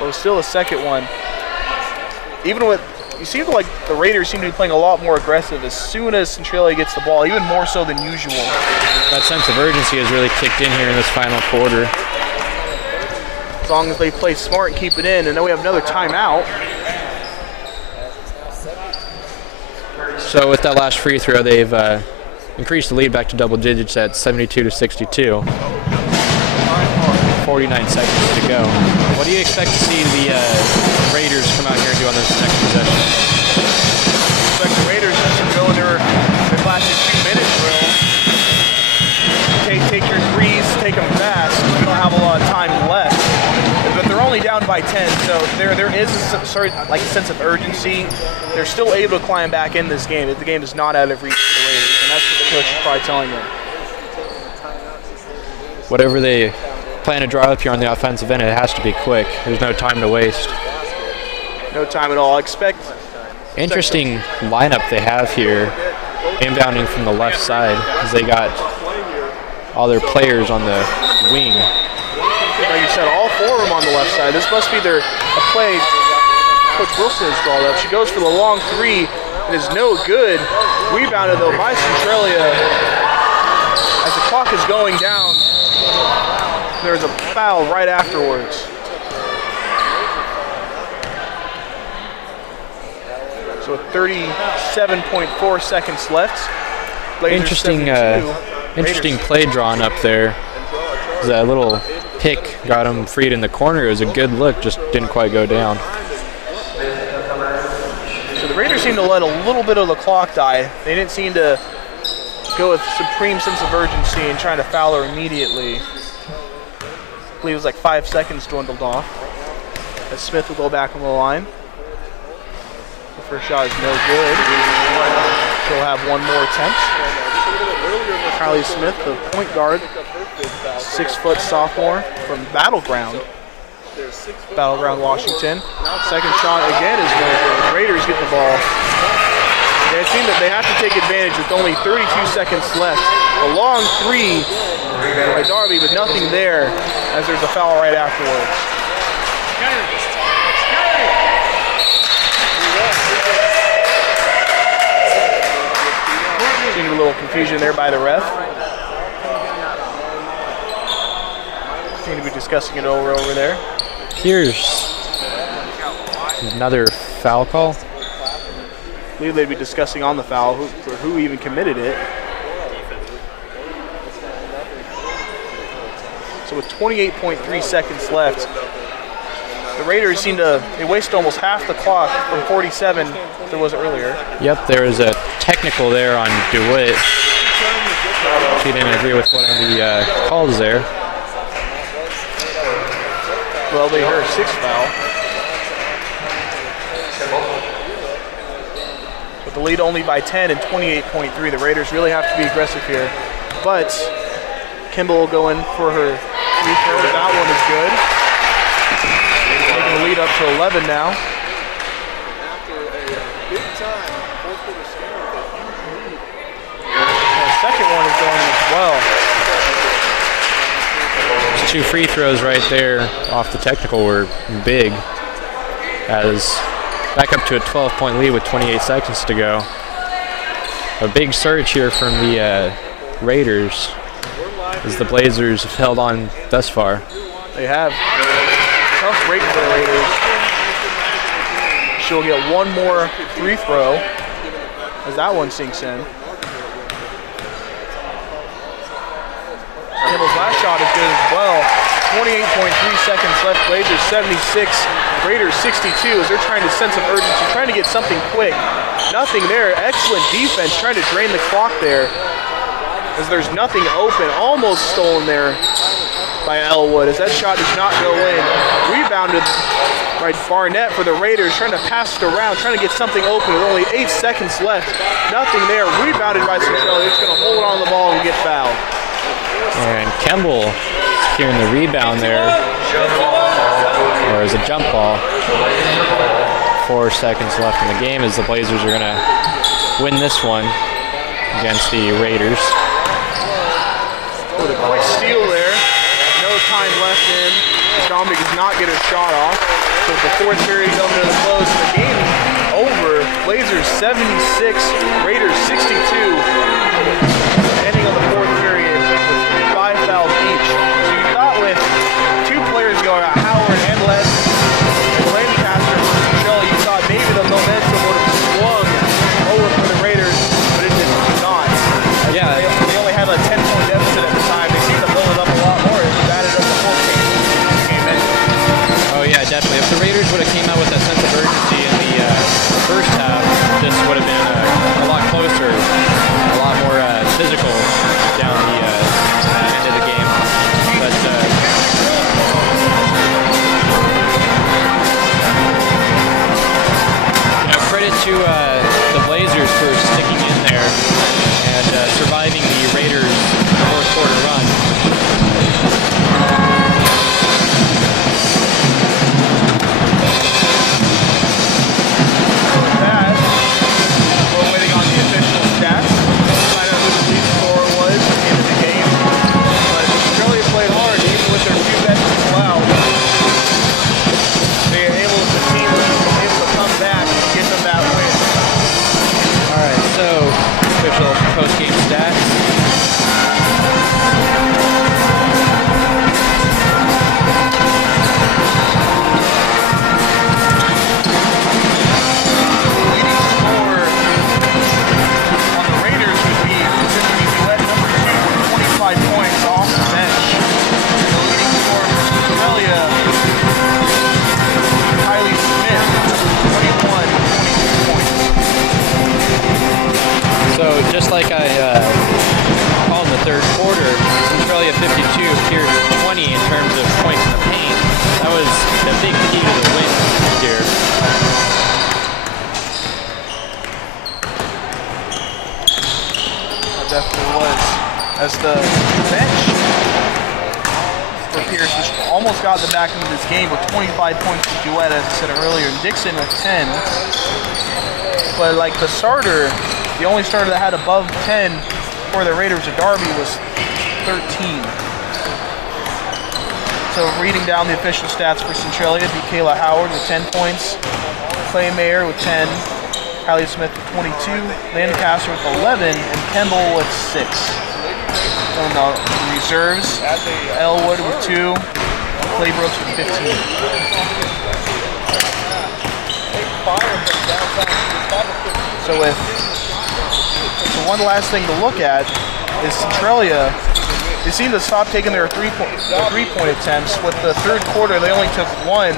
one. But still a second one. Even with, you seem like the Raiders seem to be playing a lot more aggressive as soon as Centralia gets the ball, even more so than usual. That sense of urgency has really kicked in here in this final quarter. As long as they play smart and keep it in, and then we have another timeout. So with that last free throw, they've increased the lead back to double digits at 72-62. 49 seconds to go. What do you expect to see the Raiders come out here and do on this next possession? I expect the Raiders to go in their classic 2-minute drill. Take your threes, take them fast. We don't have a lot of time left. But they're only down by 10, so there is a sense of urgency. They're still able to climb back in this game. The game is not out of reach for the Raiders, and that's what the coach is probably telling them. Whatever they plan to draw up here on the offensive end, it has to be quick. There's no time to waste. No time at all. Interesting lineup they have here, inbounding from the left side, as they got all their players on the wing. Like you said, all 4 of them on the left side. This must be a play Coach Wilson has drawn up. She goes for the long 3. It is no good. Rebounded though by Centralia. As the clock is going down, there's a foul right afterwards. So with 37.4 seconds left. Blazers Interesting play drawn up there. That little pick got him freed in the corner. It was a good look, just didn't quite go down. So the Raiders seem to let a little bit of the clock die. They didn't seem to go with supreme sense of urgency and trying to foul her immediately. I believe it was like 5 seconds dwindled off. As Smith will go back on the line. The first shot is no good. She'll have one more attempt. Kylie Smith, the point guard, 6-foot sophomore from Battleground, Washington. Second shot again is no good. Raiders get the ball. And it seems that they have to take advantage with only 32 seconds left. A long 3 by Darby, but nothing there as there's a foul right afterwards. Seemed a little confusion there by the ref. Seem to be discussing it over there. Here's another foul call. I believe they'd be discussing on the foul who even committed it. So with 28.3 seconds left, the Raiders seem to waste almost half the clock from 47 there was earlier. Yep, there was a technical there on DeWitt. She didn't agree with one of the calls there. Well, they heard 6th foul. But the lead only by 10 and 28.3. The Raiders really have to be aggressive here. But Kimball will go in for her free throw. That one is good. Taking the lead up to 11 now. After a big time fourth quarter scare with a huge lead. And the second one is going as well. Those 2 free throws right there off the technical were big, as back up to a 12-point lead with 28 seconds to go. A big surge here from the Raiders as the Blazers have held on thus far. They have. Tough break for the Raiders. She'll get one more free throw as that one sinks in. Kimball's last shot is good as well. 28.3 seconds left. Blazers 76, Raiders 62 as they're trying to send some urgency, trying to get something quick. Nothing there. Excellent defense, trying to drain the clock there as there's nothing open. Almost stolen there by Elwood as that shot does not go in. Rebounded by Barnett for the Raiders, trying to pass it around, trying to get something open with only 8 seconds left. Nothing there. Rebounded by Centralia. It's going to hold on to the ball and get fouled. And Kemble securing the rebound there, or as a jump ball. 4 seconds left in the game as the Blazers are going to win this one against the Raiders. With a quick steal there. No time left in. Dominic does not get a shot off. So with the fourth period coming to the close, the game over. Blazers 76, Raiders 62. Ending on the fourth period with 5 fouls each. So you thought with 2 players going out, Howard and Les and Lancaster for Centralia, you thought maybe the momentum would have swung over for the Raiders, but it did not. Yeah. They only had a 10-point deficit at the time. They seem to build it up a lot more. It added up to 14 game ended. Oh yeah, definitely. If the Raiders would have came out with that sense of urgency in the first half, this would have been a lot closer, a lot more physical down the end of the game. But credit to the Blazers for sticking in there and surviving the Raiders' fourth quarter run. That, we're waiting on the official stats. I don't know who the lead scorer was at the end of the game, but Centralia played hard, even with their 2 bets allowed. The team was able to come back and get them that win. All right, so official post-game stats. Leading scorer on the Raiders would be Tiffany Duet, number 2, with 25 points off the bench. The leading scorer for Centralia, Kylie Smith, 22 points. So just like I called in the third quarter, Centralia 52, Pierce 20 in terms of points in the paint. That was the big key to the win here. That definitely was. As the bench for Pierce just almost got them back into this game with 25 points for Duet, as I said earlier, and Dixon with 10. But like the starter, the only starter that had above 10 for the Raiders of Darby was 13. So reading down the official stats for Centralia, it'd be Kayla Howard with 10 points, Clay Mayer with 10, Kylie Smith with 22, Lancaster with 11, and Kemble with 6. On the reserves, Elwood with 2, Clay Brooks with 15. So one last thing to look at is Centralia. They seem to stop taking their three-point attempts. With the third quarter, they only took 1,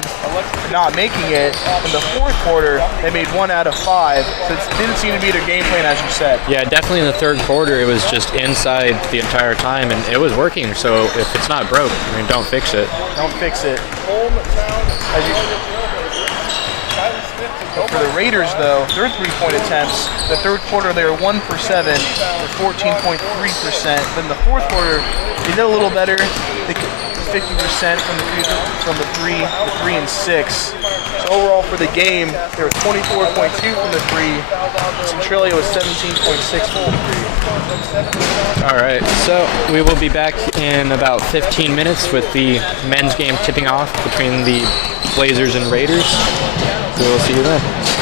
not making it. In the fourth quarter, they made 1 out of 5. So it didn't seem to be their game plan, as you said. Yeah, definitely in the third quarter, it was just inside the entire time, and it was working. So if it's not broke, I mean, don't fix it. Don't fix it. For the Raiders, though, their three-point attempts, the third quarter they were 1 for 7, with 14.3%. Then the fourth quarter, they did a little better. They 50% from the three and 6. So overall for the game, they were 24.2 from the three. Centralia was 17.6 from the three. All right, so we will be back in about 15 minutes with the men's game tipping off between the Blazers and Raiders. We will see you then.